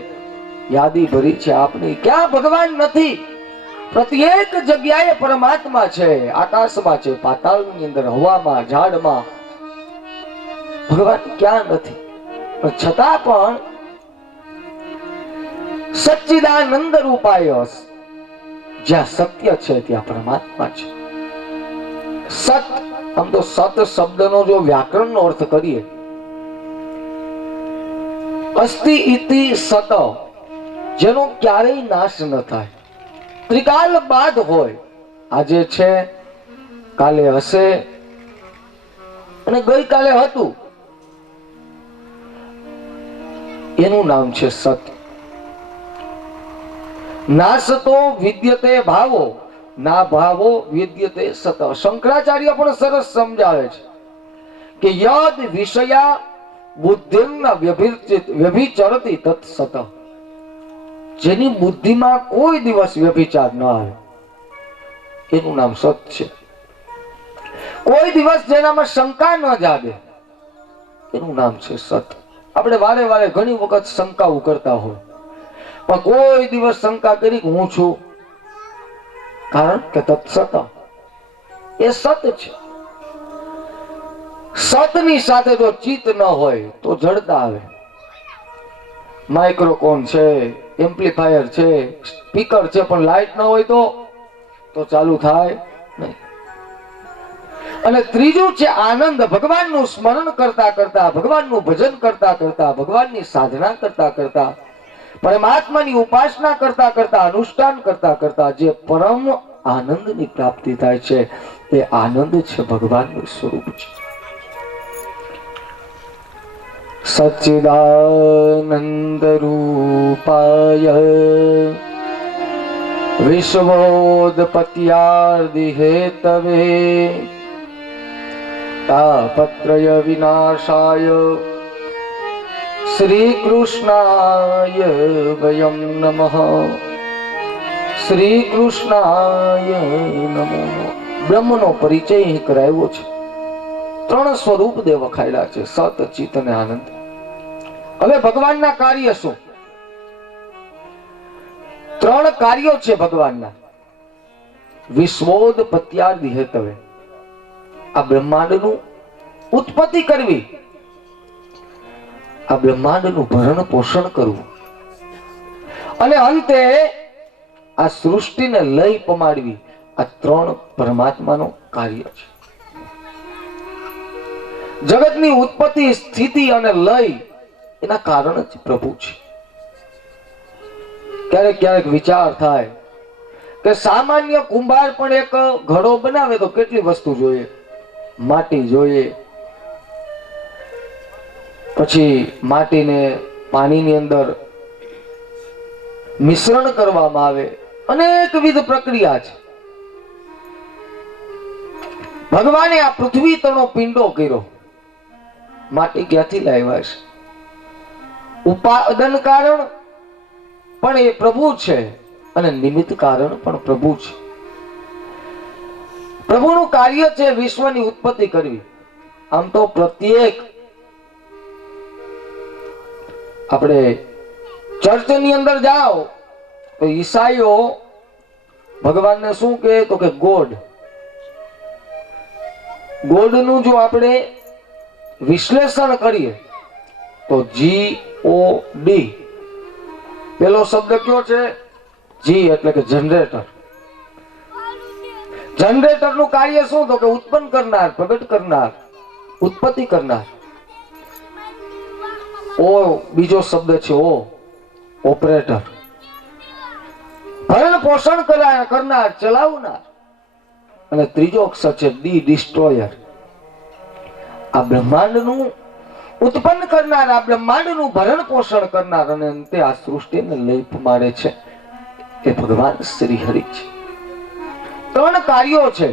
યાદી ભરી છે આપની. ક્યાં ભગવાન નથી? પ્રત્યેક જગ્યાએ પરમાત્મા છે. આકાશમાં છે, પાતાળની અંદર, હવામાં, ઝાડમાં. ભગવાન ક્યાં નથી? પણ છતાં પણ સચ્ચિદાનંદ રૂપાય, જ્યાં સત્ય છે ત્યાં પરમાત્મા છે. સત, આમ તો સત શબ્દનો જો વ્યાકરણનો અર્થ કરીએ, અસ્તિ ઇતિ સત, જેનો ક્યારેય નાશ ન થાય, ત્રિકાલ બાદ હોય. આજે છે, કાલે હશે અને ગઈકાલે હતું. એનું નામ છે સત. નાસતો વિદ્યતે ભાવો, ના ભાવો વિદ્યતે સત. શંકરાચાર્ય પણ સરસ સમજાવે છે કે યદ વિષયા બુદ્ધિના વ્યભિચરતી તત સત. જેની બુદ્ધિમાં કોઈ દિવસ વ્યભિચાર ન આવે એનું નામ સત છે. કોઈ દિવસ જેનામાં શંકા ન જાગે એનું નામ છે સત. આપણે વારે વારે ઘણી વખત શંકાઓ કરતા હોય પણ કોઈ દિવસ શંકા કરી કે હું છું, કારણ કે તત્સત એ સત છે. સતની સાથે જો ચિત્ત ન હોય તો જડતા આવે. માઇક્રોફોન છે, એમ્પ્લીફાયર છે, સ્પીકર છે, પણ લાઈટ ન હોય તો ચાલુ થાય નહીં. અને ત્રીજું છે આનંદ. ભગવાનનું સ્મરણ કરતા કરતા, ભગવાનનું ભજન કરતા કરતા, ભગવાનની સાધના કરતા કરતા, પરમાત્માની ઉપાસના કરતા કરતા, અનુષ્ઠાન કરતા કરતા જે પરમ આનંદની પ્રાપ્તિ થાય છે એ આનંદ છે ભગવાનનું સ્વરૂપ છે. સચ્ચિદાનંદ રૂપાય વિશ્વોદપત્યાદિ હેતવે તાપત્રય વિનાશાય શ્રી કૃષ્ણાય વયમ નમઃ. શ્રી કૃષ્ણાય નમો. બ્રહ્મનો પરિચય અહીં કરાવ્યો છે. ત્રણ સ્વરૂપ દેવ વખાયેલા છે, સત, ચિત અને આનંદ. હવે ભગવાનના કાર્ય શું? ત્રણ કાર્યો છે ભગવાનના. વિશ્વોદપત્યાદિ હેતવે, આ બ્રહ્માંડનું ઉત્પત્તિ કરવી, આ બ્રહ્માંડનું ભરણ પોષણ કરવું, અને અંતે આ સૃષ્ટિને લય પમાડવી. આ ત્રણ પરમાત્માનો કાર્ય છે. જગતની ઉત્પત્તિ, સ્થિતિ અને લય એના કારણ જ પ્રભુ છે. ક્યારેક ક્યારેક વિચાર થાય કે સામાન્ય કુંભાર પણ એક ઘડો બનાવે તો કેટલી વસ્તુ જોઈએ? માટી જોઈએ, પછી માટીને પાણીની અંદર મિશ્રણ કરવામાં આવે, અનેકવિધ પ્રક્રિયા છે. ભગવાને આ પૃથ્વી તણો પિંડો કર્યો, માટી ક્યાંથી લાવ્યા છે? ઉપાદન કારણ પણ એ પ્રભુ છે અને નિમિત્ત કારણ પણ પ્રભુ છે. પ્રભુનું કાર્ય છે વિશ્વની ઉત્પત્તિ કરવી. આમ તો પ્રત્યેક આપણે ચર્ચની અંદર જાઓ તો ઈસાઈઓ ભગવાનને શું કહે તો કે ગોડ. ગોડનું જો આપણે વિશ્લેષણ કરીએ તો GOD, પેલો શબ્દ કયો છે? જી એટલે કે જનરેટર. જનરેટર નું કાર્ય શું? તો કે ઉત્પન્ન કરનાર, પ્રગટ કરનાર, ઉત્પત્તિ કરનાર. ઓ બીજો શબ્દ છે ઓપરેટર, ભરણ પોષણ કરનાર, ચલાવનાર. અને ત્રીજો અક્ષર છે ડી, ડિસ્ટ્રોયર. આ બ્રહ્માંડનું ઉત્પન્ન કરનાર, આ બ્રહ્માંડનું ભરણ પોષણ કરનાર અને અંતે આ સૃષ્ટિને લય પમાડે છે એ ભગવાન શ્રી હરિ છે. ત્રણ કાર્યો છે.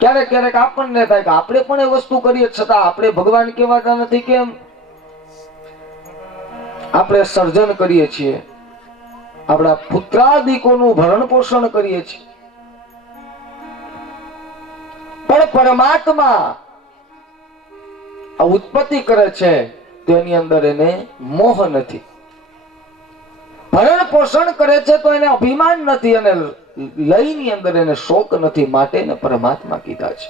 ક્યારેક ક્યારેક આપણને થાય કે આપણે પણ એ વસ્તુ કરીએ છતાં આપણે ભગવાન કહેવાતા નથી. કેમ? આપણે સર્જન કરીએ છીએ, આપણા પુત્રાદિકોનું ભરણ પોષણ કરીએ છીએ, પણ પરમાત્મા આ ઉત્પત્તિ કરે છે તેની અંદર એને મોહ નથી. ભરણ પોષણ કરે છે તો એને અભિમાન નથી, અને લયની અંદર એને શોક નથી. માટે એને પરમાત્મા કીધા છે.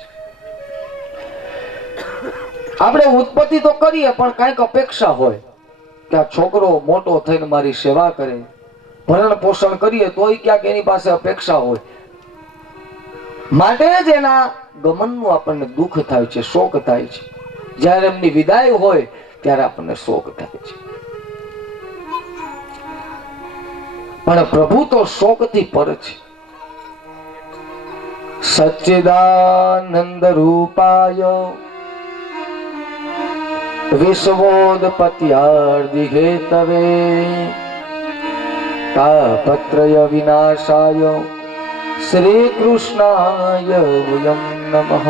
આપણે ઉત્પત્તિ તો કરીએ પણ કઈક અપેક્ષા હોય કે આ છોકરો મોટો થઈને મારી સેવા કરે. ભરણ પોષણ કરીએ તોય ક્યાંક એની પાસે અપેક્ષા હોય. માટે જ એના ગમનનું આપણને દુઃખ થાય છે, શોક થાય છે. જ્યારે એમની વિદાય હોય ત્યારે આપણને શોક થાય છે. પણ પ્રભુ તો શોકથી પર છે. સચ્ચિદાનંદ રૂપાય વિશ્વોદપત્યાદિ હેતવે તાપત્રય વિનાશાય શ્રી કૃષ્ણાય વયમ નમઃ.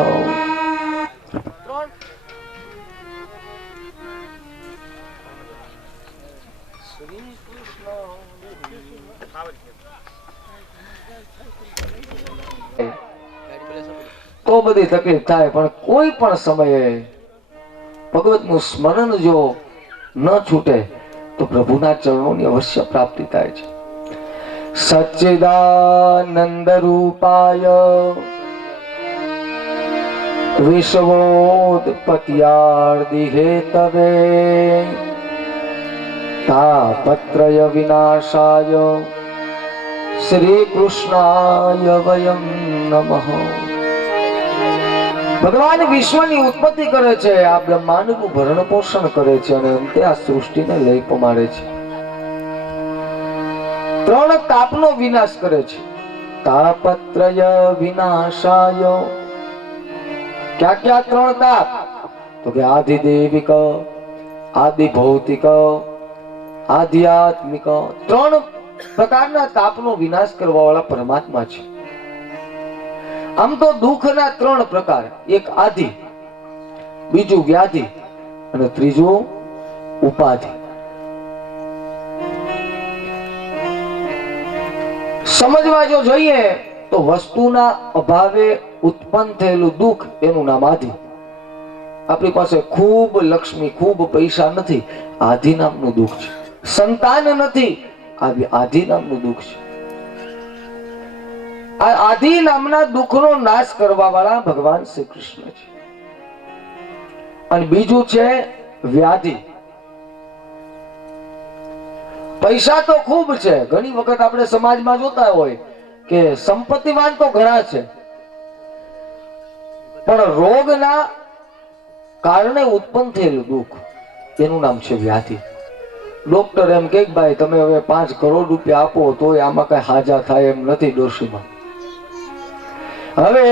તો બધી તકલીફ થાય, પણ કોઈ પણ સમયે ભગવતનું સ્મરણ જો ન છૂટે તો પ્રભુના ચરણોની અવશ્ય પ્રાપ્તિ થાય છે. સચ્ચિદાનંદ રૂપાય વિશ્વોદપત્યાદિ હેતવે તાપત્રય વિનાશાય શ્રી કૃષ્ણાય વયમ નમઃ. ભગવાન વિશ્વની ઉત્પત્તિ કરે છે, આ બ્રહ્માંડનું ભરણ પોષણ કરે છે અને અંતે આ સૃષ્ટિને લઈ પમાડે છે. ત્રણ તાપનો વિનાશ કરે છે. તાપત્રય વિનાશાય. ક્યાં ક્યાં ત્રણ તાપ? તો કે આધિદેવિક, આદિ ભૌતિક, આધ્યાત્મિક. ત્રણ પ્રકારના તાપનો વિનાશ કરવા વાળા પરમાત્મા છે. આમ તો દુઃખના ત્રણ પ્રકાર, એક આધિ, બીજું વ્યાધિ અને ત્રીજું ઉપાધિ. સમજવા જો જોઈએ તો વસ્તુના અભાવે ઉત્પન્ન થયેલું દુઃખ એનું નામ આધિ. આપણી પાસે ખૂબ લક્ષ્મી, ખૂબ પૈસા નથી, આધિ નામનું દુઃખ છે. સંતાન નથી, આધિ નામનું દુઃખ છે. આ આધિ નામના દુઃખનો નાશ કરવા વાળા ભગવાન શ્રી કૃષ્ણ છે. અને બીજું છે વ્યાધિ. પૈસા તો ખૂબ છે, ઘણી વખત આપણે સમાજમાં જોતા હોય કે સંપત્તિવાન તો ઘણા છે, પણ રોગના કારણે ઉત્પન્ન થયેલું દુઃખ એનું નામ છે વ્યાધિ. ડોક્ટર એમ કે ભાઈ તમે હવે 5 કરોડ રૂપિયા આપો તોય આમાં કઈ હાજા થાય એમ નથી ડોશીમાં. હવે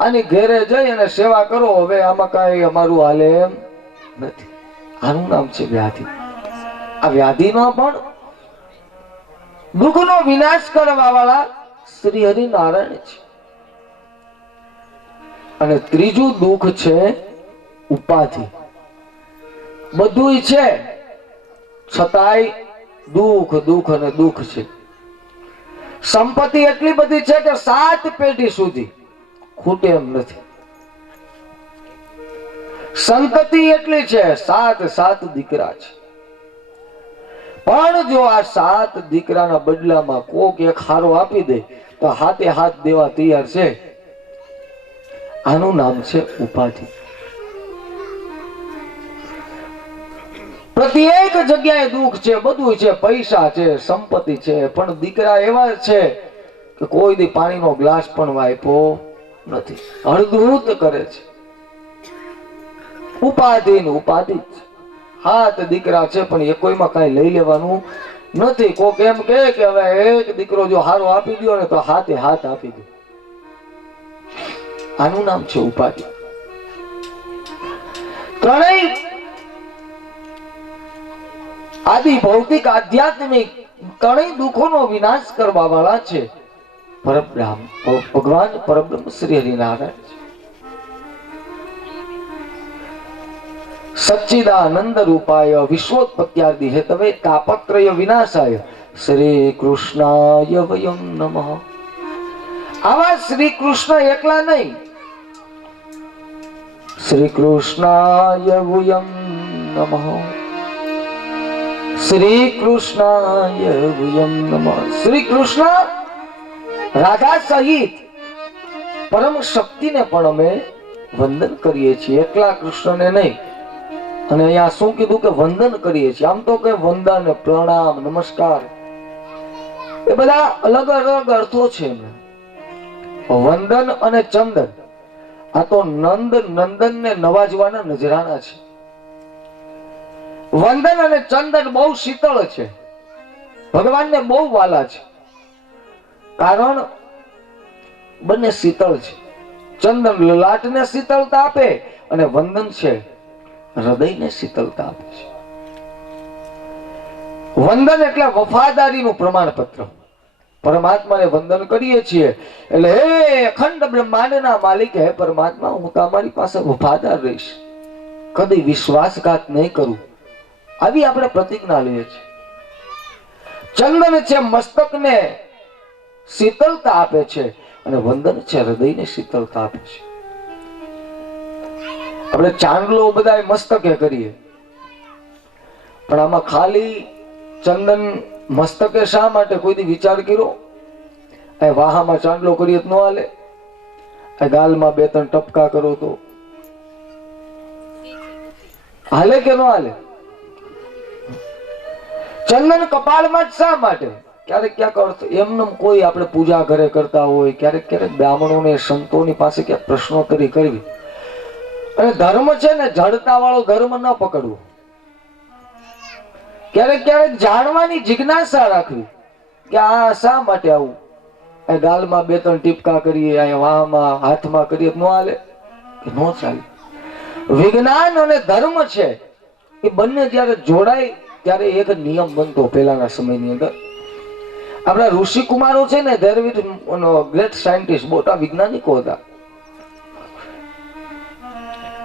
આની ઘેરે જઈ અને સેવા કરો, હવે આમાં કઈ અમારું હાલે એમ નથી. આનું નામ છે વ્યાધિ. આ વ્યાધિનો પણ દુઃખનો વિનાશ કરવા વાળા શ્રી હરિનારાયણ છે. અને ત્રીજું દુઃખ છે ઉપાધિ. બધું છે છતાંય દુઃખ, દુઃખ અને દુઃખ છે. સંપત્તિ એટલી બધી છે કે 7 પેઢી સુધી ખૂટે એમ નથી. સંતતિ એટલી છે, 7 દીકરા છે. પણ જો આ 7 દીકરાના બદલામાં કોક એક હારો આપી દે તો હાથે હાથ દેવા તૈયાર છે. આનું નામ છે ઉપાધિ. પ્રત્યેક જગ્યાએ દુઃખ છે, બધું છે, પૈસા છે, સંપત્તિ છે, પણ દીકરા એવા છે કે કોઈ દી પાણીનો ગ્લાસ પણ વાપ્યો નથી, અડધૂત કરે છે. ઉપાધિ ને ઉપાધિ. 7 દીકરા છે પણ એ કોઈમાં કઈ લઈ લેવાનું નથી. કોક એમ કે હવે એક દીકરો જો હારો આપી દો ને તો હાથે હાથ આપી દો. આનું નામ છે ઉપાધિ. ત્રણેય આદિ ભૌતિક, આધ્યાત્મિક ત્રણેય દુઃખોનો વિનાશ કરવા વાળા છે પરબ્રહ્મ, ભગવાન પરબ્રહ્મ શ્રી હરિનારાયણ છે. સચ્ચિદાનંદ રૂપાય વિશ્વોત્પત્યાદિ હેતવે તાપત્રય વિનાશાય શ્રી કૃષ્ણાય વયમ નમઃ. આવા શ્રી કૃષ્ણ એકલા નહીં, શ્રી કૃષ્ણાય વયમ નમઃ, શ્રી કૃષ્ણાય વયમ નમઃ. શ્રી કૃષ્ણ રાધા સહિત પરમ શક્તિને પણ અમે વંદન કરીએ છીએ, એકલા કૃષ્ણને નહીં. અને અહીંયા શું કીધું કે વંદન કરીએ છીએ. આમ તો કે વંદન, પ્રણામ, નમસ્કાર એ બધા અલગ અલગ અર્થો છે. વંદન અને ચંદન આ તો નંદન ને નવાજવાના નજરાણા છે. વંદન અને ચંદન બહુ શીતળ છે, ભગવાનને બહુ વાલા છે, કારણ બંને શીતળ છે. ચંદન લાટને શીતળતા આપે અને વંદન છે હૃદયને શીતળતા આપે છે. વંદન એટલે વફાદારીનું પ્રમાણપત્ર. પરમાત્માને વંદન કરીએ છીએ એટલે હે અખંડ બ્રહ્માંડના માલિક, હે પરમાત્મા હું તમારી પાસે વફાદાર રહીશ, કદી વિશ્વાસઘાત નહીં કરું, આવી આપણે પ્રતિજ્ઞા લઈએ છીએ. ચંદન છે મસ્તકને શીતળતા આપે છે અને વંદન છે હૃદયને શીતળતા આપે છે. આપણે ચાંદલો બધા મસ્તકે કરીએ, પણ આમાં ખાલી ચંદન મસ્તકે શા માટે કોઈ દી વિચાર કર્યો? એ વાહામાં ચાંદલો કરીએ તો ન હાલે, એ ગાલમાં 2-3 ટપકા કરો તો હાલે કે ન હાલે? ચંદન કપાળમાં જ શા માટે? ક્યારેક ક્યાંક અર્થ એમને કોઈ આપણે પૂજા ઘરે કરતા હોય, ક્યારેક ક્યારેક બ્રાહ્મણોને સંતોની પાસે ક્યાંક પ્રશ્નોત્તરી કરવી. અને ધર્મ છે ને, જડતા વાળો ધર્મ ન પકડવો. ક્યારેક ક્યારેક જાણવાની જિજ્ઞાસા રાખવી કે આ શા માટે આવું. આ ગાલમાં 2-3 ટીપકા કરીએ, આ વાહમાં હાથમાં કરીએ, ન હાલે કે ન ચાલે. વિજ્ઞાન અને ધર્મ છે એ બંને જ્યારે જોડાય ત્યારે એક નિયમ બનતો. પહેલાના સમયની અંદર આપણા ઋષિ કુમારો છે ને, ધેર વિથ ગ્રેટ સાયન્ટિસ્ટ, મોટા વૈજ્ઞાનિકો હતા.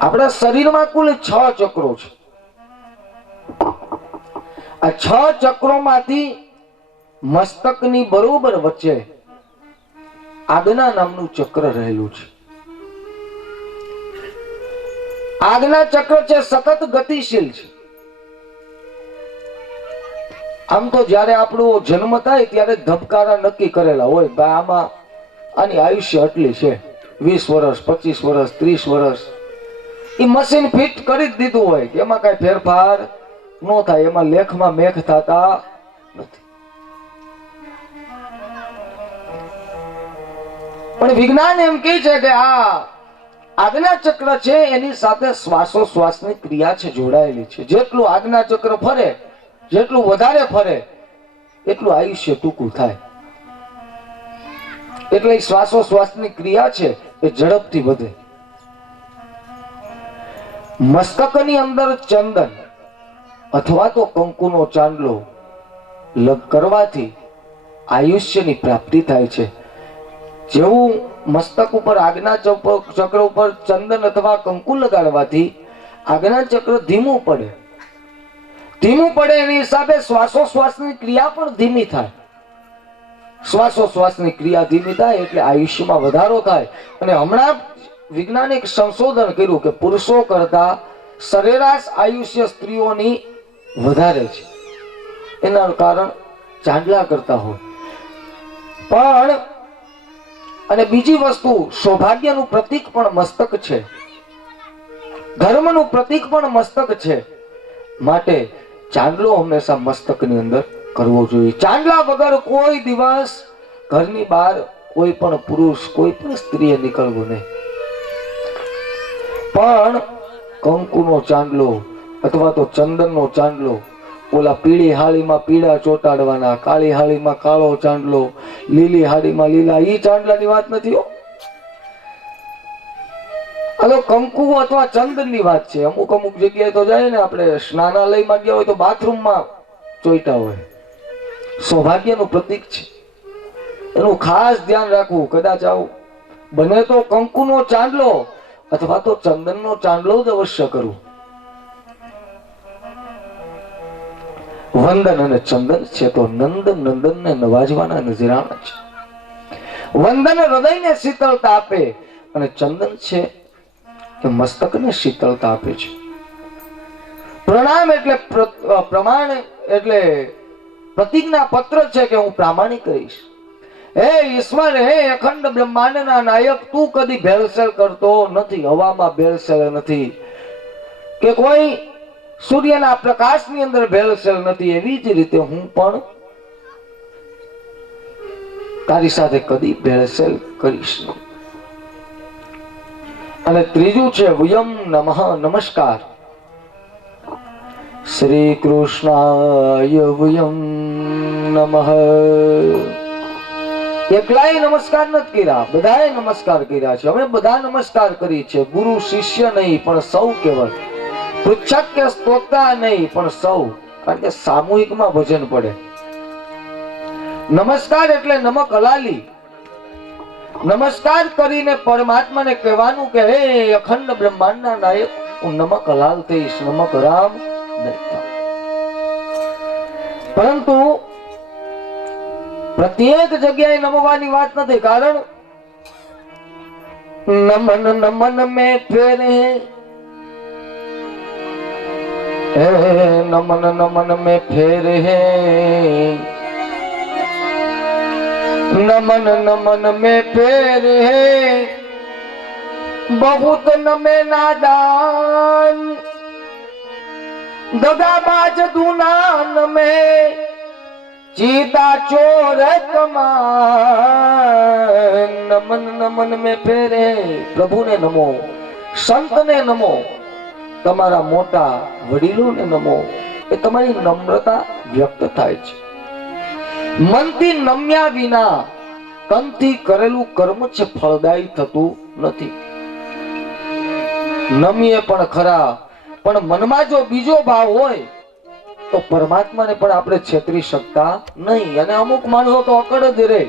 આપણા શરીરમાં કુલ 6 ચક્રો છે. આ 6 ચક્રોમાંથી મસ્તકની બરોબર વચ્ચે આજ્ઞા નામનું ચક્ર રહેલું છે. આજ્ઞા ચક્ર છે, સતત ગતિશીલ છે. આમ તો જયારે આપણો જન્મ થાય ત્યારે ધબકારા નક્કી કરેલા હોય, ભાઈ આમાં આની આયુષ્ય આટલી છે, 20 વર્ષ, 25 વર્ષ, 30 વર્ષ. એ મશીન ફિટ કરી જ દીધું હોય કે એમાં કઈ ફેરફાર ન થાય, એમાં લેખમાં મેઘ થતા નથી. પણ વિજ્ઞાન એમ કહે છે કે આ આજ્ઞા ચક્ર છે એની સાથે શ્વાસોશ્વાસની ક્રિયા છે જોડાયેલી છે. જેટલું આજ્ઞા ચક્ર ફરે, જેટલું વધારે ફરે એટલું આયુષ્ય ટૂંકું થાય. એટલે શ્વાસોશ્વાસની ક્રિયા છે એ ઝડપથી વધે. મસ્તકની અંદર ચંદન અથવા તો કંકુનો ચાંદલો કરવાથી આયુષ્યની પ્રાપ્તિ થાય છે. જેવું મસ્તક ઉપર આજ્ઞા ચક્ર ઉપર ચંદન અથવા કંકુ લગાડવાથી આજ્ઞા ચક્ર ધીમું પડે. ધીમું પડે એની હિસાબે શ્વાસોશ્વાસની ક્રિયા પણ ધીમી થાય. શ્વાસોશ્વાસની ક્રિયા ધીમી થાય એટલે આયુષ્યમાં વધારો થાય. અને હમણાં વૈજ્ઞાનિક સંશોધન કર્યું કે પુરુષો કરતા સરેરાશ આયુષ્ય સ્ત્રીઓની વધારે છે. એના કારણ ચાંદલા કરતા હોય. પણ અને બીજી વસ્તુ, સૌભાગ્યનું પ્રતીક પણ મસ્તક છે, ધર્મનું પ્રતીક પણ મસ્તક છે. માટે ચાંદલો હંમેશા મસ્તકની અંદર કરવો જોઈએ. ચાંદલા વગર કોઈ દિવસ ઘરની બહાર કોઈ પણ પુરુષ, કોઈ પણ સ્ત્રીએ નીકળવું નહીં. પણ કંકુનો ચાંદલો અથવા તો ચંદનનો ચાંદલો, ઓલા પીળી હાળીમાં પીળા ચોટાડવાના, કાળી હાળીમાં કાળો ચાંદલો, લીલી હાળીમાં લીલા, ઈ ચાંદલાની વાત નથી હો. હલો, કંકુ અથવા ચંદનની વાત છે. અમુક અમુક જગ્યાએ તો જાય ને, આપણે સ્નાનાલયમાં ગયા હોય તો બાથરૂમમાં ચોઈટા હોય. સૌભાગ્યનું પ્રતીક છે, એનું ખાસ ધ્યાન રાખવું. કદાચ આવું બને તો કંકુનો ચાંદલો અથવા તો ચંદનનો ચાંદલો જ અવશ્ય કરવું. વંદન અને ચંદન છે તો નંદનને નવાજવાના નજરાણા છે. વંદન હૃદયને શીતળતા આપે અને ચંદન છે એ મસ્તકને શીતળતા આપે છે. પ્રણામ એટલે પ્રમાણ એટલે પ્રતિજ્ઞા પત્ર છે કે હું પ્રામાણિક રહીશ. હે ઈશ્વર, હે અખંડ બ્રહ્માંડના નાયક, તું કદી ભેળસેળ કરતો નથી. હવામાં ભેળસેળ નથી કે કોઈ સૂર્યના પ્રકાશની અંદર ભેળસેળ નથી. એવી જ રીતે હું પણ તારી સાથે કદી ભેળસેળ કરીશ નહીં. અને ત્રીજું છે વયમ નમઃ, નમસ્કાર. શ્રી કૃષ્ણાય વયમ નમઃ. એકલાય નમસ્કાર નથી કર્યા, બધાએ નમસ્કાર કર્યા છે. અમે બધા નમસ્કાર કરી છે. ગુરુ શિષ્ય નહીં પણ સૌ કેવળ, પૃચ્છક કે સ્તોતા નહીં પણ સૌ, કારણ કે સામૂહિકમાં ભજન પડે. નમસ્કાર એટલે નમક હલાલી. નમસ્કાર કરીને પરમાત્માને કહેવાનું કે હે અખંડ બ્રહ્માંડના નાયક, હું નમક હલાલ થઈશ, નમક રામ નહીં. પરંતુ પ્રત્યેક જગ્યાએ નમવાની વાત નથી. કારણ નમન નમન મેં ફેરે, નમન નમન મેં ફેરે, नमन नमन में फेर है बहुत नमे नादान દગાબાજ દુનાન में चीता चोर कमान नमन नमन में फेरे प्रभु ने नमो संत ने नमो તમારા મોટા વડીલોને નમો એ તમારી નમ્રતા વ્યક્ત થાય છે મનથી નમ્યા વિના તનથી કરેલું કર્મ છે ફળદાયી થતું નથી નમીએ પણ ખરા પણ મનમાં જો બીજો ભાવ હોય તો પરમાત્માને પણ આપણે છેતરી શકતા નહીં અને અમુક માણસો તો અકડ જ રહે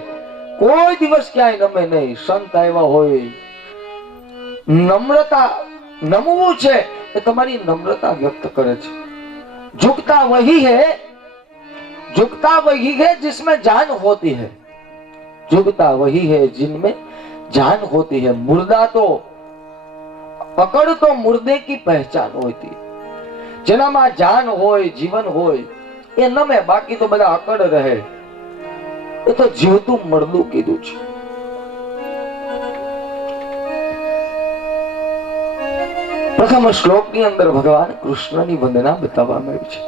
કોઈ દિવસ ક્યાંય નમે નહીં સંત આવ્યા હોય નમ્રતા નમવું છે એ તમારી નમ્રતા વ્યક્ત કરે છે झुकता वही है जिसमें जान होती है झुकता वही है जिनमें जान होती है मुर्दा तो पकड़ तो मुर्दे की पहचान होती જેનામાં જાન હોય જીવન હોય એ નમે બાકી તો બધા અકડ રહે એ તો જીવતું મરદું કીધું છે પ્રથમ શ્લોકની અંદર ભગવાન કૃષ્ણની વંદના બતાવવામાં આવી છે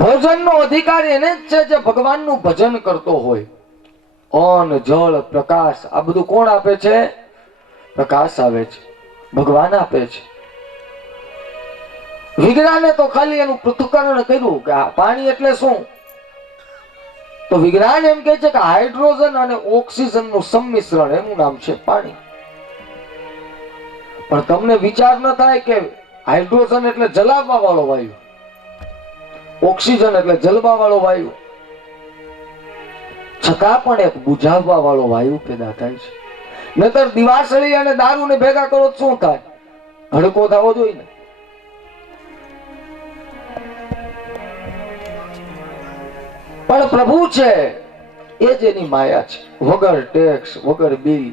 ભોજનનો અધિકાર એને જ છે જે ભગવાનનું ભજન કરતો હોય અન્ન જળ પ્રકાશ આ બધું કોણ આપે છે પ્રકાશ આવે છે ભગવાન આપે છે વિજ્ઞાને તો ખાલી એનું પૃથ્થકરણ કર્યું કે આ પાણી એટલે શું તો વિજ્ઞાન એમ કહે છે કે હાઇડ્રોજન અને ઓક્સિજનનું સંમિશ્રણ એનું નામ છે પાણી પણ તમને વિચાર ન થાય કે હાઇડ્રોજન એટલે જલાવવા વાળો વાયુ ઓક્સિજન એટલે જલવા વાળો વાયુ છતાં પણ એક બુઝાવવા વાળો વાયુ પેદા થાય છે નતર દિવાસળી અને દારૂને ભેગા કરો શું થાય ભડકો થવો જોઈએ ને પણ પ્રભુ છે એ જ એની માયા છે વગર ટેક્સ વગર બિલ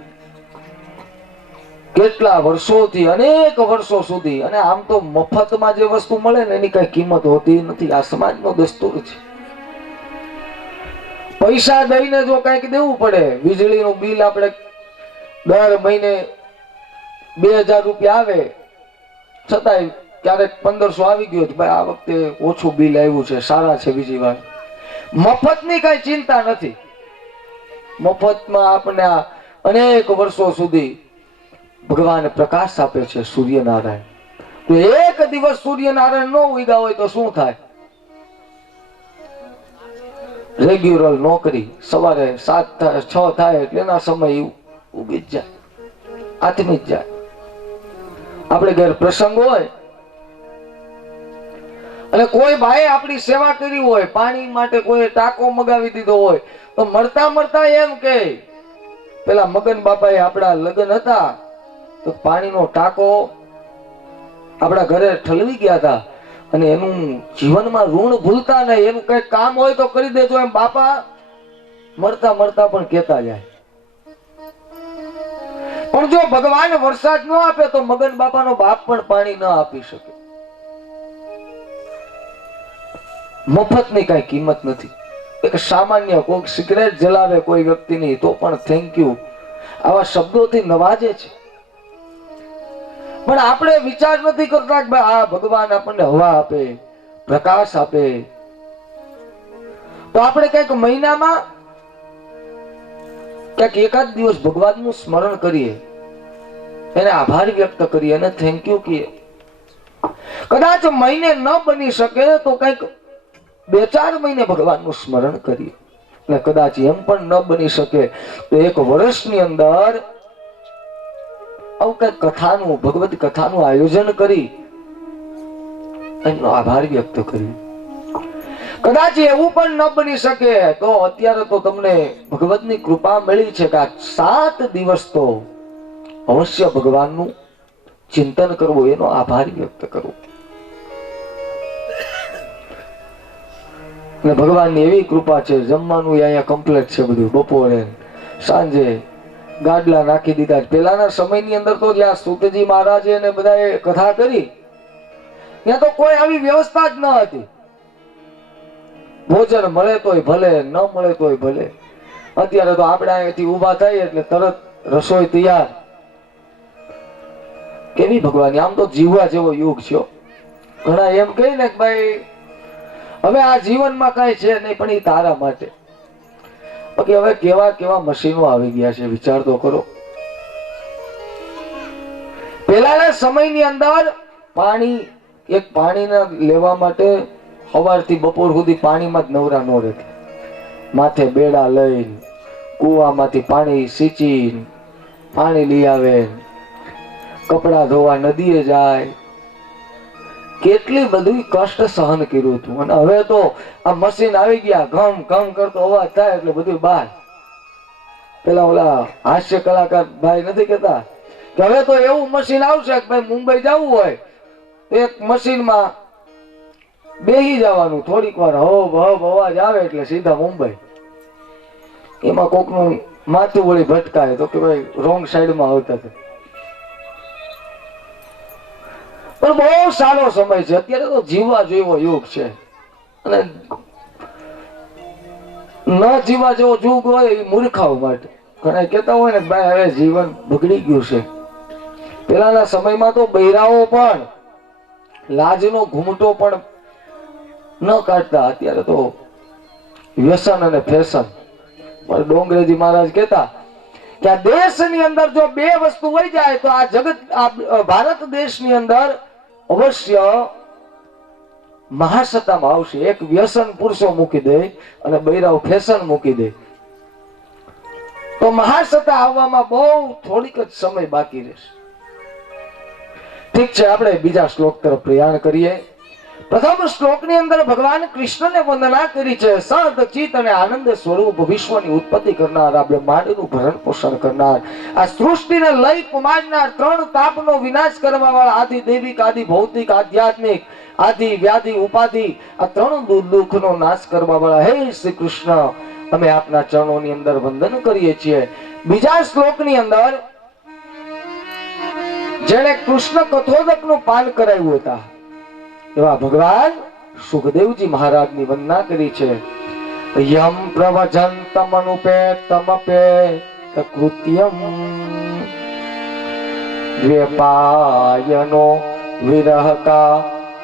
કેટલા વર્ષોથી અનેક વર્ષો સુધી અને આમ તો મફતમાં જે વસ્તુ મળે ને એની કઈ કિંમત હોતી નથી આ સમાજનો દસ્તુર છે પૈસા દઈને જો કઈક દેવું પડે વીજળીનું બિલ આપણે દર મહિને 2000 રૂપિયા આવે છતાંય ક્યારેક 1500 આવી ગયો ભાઈ આ વખતે ઓછું બિલ આવ્યું છે સારા છે બીજી વાર મફતની કઈ ચિંતા નથી મફતમાં આપણે અનેક વર્ષો સુધી ભગવાન પ્રકાશ આપે છે સૂર્યનારાયણ તો એક દિવસ સૂર્યનારાયણ ન ઉગ્યા હોય તો શું થાય રેગ્યુલર નોકરી સવારે 7-6 થાય એટલે એના સમય ઉગી જ જાય આથમી જ જાય આપણે ઘર પ્રસંગ હોય અને કોઈ ભાઈ આપણી સેવા કરી હોય પાણી માટે કોઈ ટાંકો મગાવી દીધો હોય તો મળતા મળતા એમ કે પેલા મગન બાપાએ આપણા લગ્ન હતા તો પાણીનો ટાંકો આપણા ઘરે ઠલવી ગયા હતા અને એનું જીવનમાં ઋણ ભૂલતા નહીં એનું કઈ કામ હોય તો કરી દેજો એમ બાપા મળતા મળતા પણ કહેતા જાય પણ જો ભગવાન વરસાદ ન આપે તો મગન બાપાનો બાપ પણ પાણી ન આપી શકે મફતની કઈ કિંમત નથી એક સામાન્ય કોઈ સિગરેટ જલાવે કોઈ વ્યક્તિની તો પણ થેન્ક યુ આવા શબ્દોથી નવાજે છે પણ આપણે વિચાર નથી કરતા કે ભાઈ આ ભગવાન આપણને હવા આપે પ્રકાશ આપે તો આપણે કઈક મહિનામાં ક્યાંક એકાદ દિવસ ભગવાનનું સ્મરણ કરીએ એને આભાર વ્યક્ત કરીએ અને થેન્ક યુ કહીએ કદાચ મહિને ન બની શકે તો કઈક 2-4 મહિને ભગવાનનું સ્મરણ કરીએ અને કદાચ એમ પણ ન બની શકે તો એક વર્ષની અંદર આવું કઈ કથાનું ભગવત કથાનું આયોજન કરી એમનો આભાર વ્યક્ત કરી કદાચ એવું પણ ન બની શકે તો અત્યારે તો તમને ભગવતની કૃપા મળી છે કે 7 દિવસ તો અવશ્ય ભગવાનનું ચિંતન કરવું એનો આભાર વ્યક્ત કરવો અને ભગવાનની એવી કૃપા છે જમવાનું અહીંયા કમ્પ્લીટ છે બધું બપોરે સાંજે ગાડલા નાખી દીધા પેલાના સમયની અંદર તો જ્યાં સુતજી મહારાજે ને બધાએ કથા કરી ત્યાં તો કોઈ આવી વ્યવસ્થા જ ન હતી ભોજન મળે તોય ભલે ન મળે તોય ભલે અત્યારે તો આપણે અહીંયાથી ઊભા થાય એટલે તરત રસોઈ તૈયાર કેવી ભગવાનની આમ તો જીવવા જેવો યુગ છે ઘણા એમ કહે ને કે ભાઈ હવે આ જીવનમાં કાંઈ છે નહીં, પણ એ તારા માટે. બાકી હવે કેવા કેવા મશીનો આવી ગયા છે, વિચાર તો કરો. પહેલાના સમયની અંદર પાણીના લેવા માટે સવારથી બપોર સુધી પાણીમાં જ નવરા ન રહેતા. માથે બેડા લઈને કુવામાંથી પાણી સીંચીને પાણી લઈ આવે, કપડા ધોવા નદીએ જાય. કેટલી બધી કષ્ટ સહન કર્યું હતું. અને હવે તો આ મશીન આવી ગયા, ઘમ ઘમ કરતો અવાજ થાય એટલે બધું બહાર. પેલા ઓલા હાસ્ય કલાકાર ભાઈ નથી કેતા કે હવે તો એવું મશીન આવશે કે ભાઈ મુંબઈ જવું હોય એક મશીનમાં બેહી જવાનું, થોડીક વાર હબ હબ અવાજ આવે એટલે સીધા મુંબઈ. એમાં કોકનું માથું વળી ભટકાય તો કે ભાઈ રોંગ સાઈડમાં આવતા હતા. પણ બહુ સારો સમય છે. અત્યારે તો જીવવા જેવો યુગ છે, અને ન જીવવા જેવો યુગ હોય એ મૂર્ખાઓ માટે. ઘણા કહેતા હોય ને ભાઈ હવે જીવન બગડી ગયું છે. પેલાના સમયમાં તો બૈરાઓ પણ લાજનો ઘૂમટો પણ ન કાઢતા. અત્યારે તો વ્યસન અને ફેશન. પણ ડોંગરેજી મહારાજ કહેતા કે આ દેશની અંદર જો બે વસ્તુ હોય જાય તો આ જગત, આ ભારત દેશની અંદર અવશ્ય મહાસત્તામાં આવશે. એક વ્યસન પુરુષો મૂકી દે અને બૈરાઓ ફેશન મૂકી દે તો મહાસત્તા આવવામાં બહુ થોડીક જ સમય બાકી રહેશે. ઠીક છે, આપણે બીજા શ્લોક તરફ પ્રયાણ કરીએ. પ્રથમ શ્લોકની અંદર ભગવાન કૃષ્ણને વંદના કરી છે. સદ ચિત અને આનંદ સ્વરૂપ, વિશ્વની ઉત્પત્તિ કરનાર, આ બ્રહ્માંડનું ભરણ પોષણ કરનાર, આ સૃષ્ટિને લય પમાડનાર, ત્રણ તાપનો વિનાશ કરવા વાળા, આદિ દૈવિક, આદિ ભૌતિક, આધ્યાત્મિક, આદિ વ્યાધિ ઉપાધિ, આ ત્રણ દુઃખનો નાશ કરવા વાળા હે શ્રી કૃષ્ણ, અમે આપના ચરણોની અંદર વંદન કરીએ છીએ. બીજા શ્લોકની અંદર જેણે કૃષ્ણ કથોદકનું પાન કરાવ્યું હતા એવા ભગવાન સુખદેવજી મહારાજની વંદના કરી છે. યમ પ્રવજંતમનુપેતમપે કૃત્યમ દ્વેપાયનો વિરહકા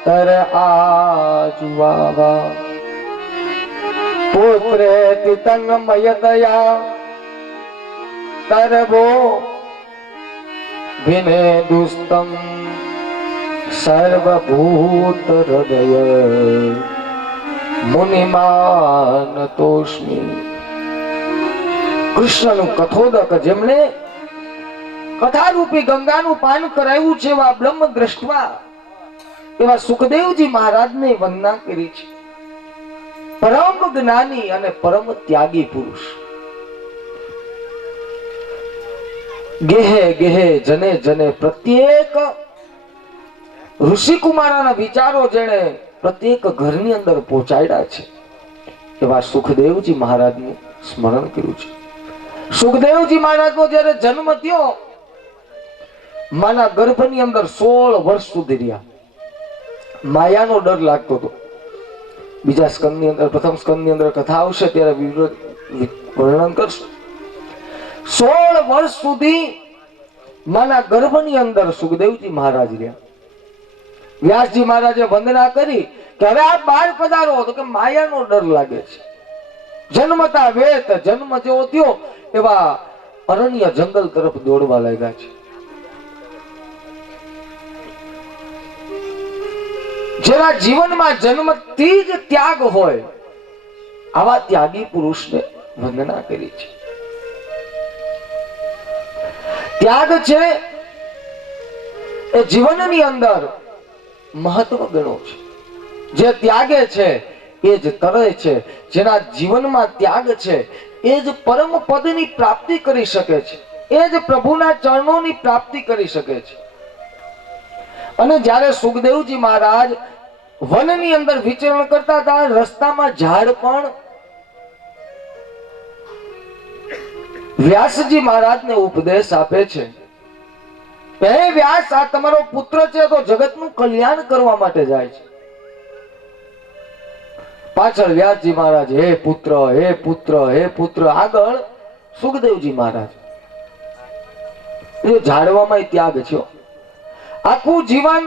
તર આજુવાવા પુત્રેતિ તન્મયતયા તરવો વિને દુસ્તમ સર્વભૂત હૃદય મુનિમાન તોષ્મી. કૃષ્ણનું કથોદક જેમણે કથારૂપી ગંગાનું પાન કરાવ્યું છે એવા બ્રહ્મ દ્રષ્ટવા એવા સુખદેવજી મહારાજને વંદના કરી છે. પરમ જ્ઞાની અને પરમ ત્યાગી પુરુષ. ગેહે ગેહે જને જને પ્રત્યેક ઋષિ કુમારોના વિચારો જેણે પ્રત્યેક ઘરની અંદર પહોંચાડ્યા છે એવા સુખદેવજી મહારાજનું સ્મરણ કર્યું છે. સુખદેવજી મહારાજનો જ્યારે જન્મ થયો, માના ગર્ભની અંદર 16 વર્ષ સુધી રહ્યા. માયાનો ડર લાગતો હતો. બીજા સ્કંદની અંદર, પ્રથમ સ્કંદની અંદર કથા આવશે ત્યારે વર્ણન કરશું. 16 વર્ષ સુધી માના ગર્ભની અંદર સુખદેવજી મહારાજ રહ્યા. વ્યાસજી મહારાજે વંદના કરી કે હવે આ બહાર પધારો, તો કે માયાનો ડર લાગે છે. જન્મતા વેત જન્મ જેવો થયો એવા અરણ્ય જંગલ તરફ દોડવા લાગ્યા છે. જેના જીવનમાં જન્મથી જ ત્યાગ હોય આવા ત્યાગી પુરુષને વંદના કરી છે. ત્યાગ છે એ જીવનની અંદર મહત્વ ગણો છે. જે ત્યાગે છે એ જ તરે છે. જેના જીવનમાં ત્યાગ છે એ જ પરમ પદની પ્રાપ્તિ કરી શકે છે. એ જ પ્રભુના ચરણોની પ્રાપ્તિ કરી શકે છે. અને જ્યારે સુખદેવજી મહારાજ વનની અંદર વિચરણ કરતા હતા, રસ્તામાં ઝાડ પણ વ્યાસજી મહારાજને ઉપદેશ આપે છે. હે વ્યાસ, આ તમારો પુત્ર છે તો જગતનું કલ્યાણ કરવા માટે જાય છે. પાછળ વ્યાસજી મહારાજ હે પુત્ર, હે પુત્ર, હે પુત્ર, આગળ સુખદેવજી મહારાજ. એ ઝાડવામાં ત્યાગ છે. આખું જીવન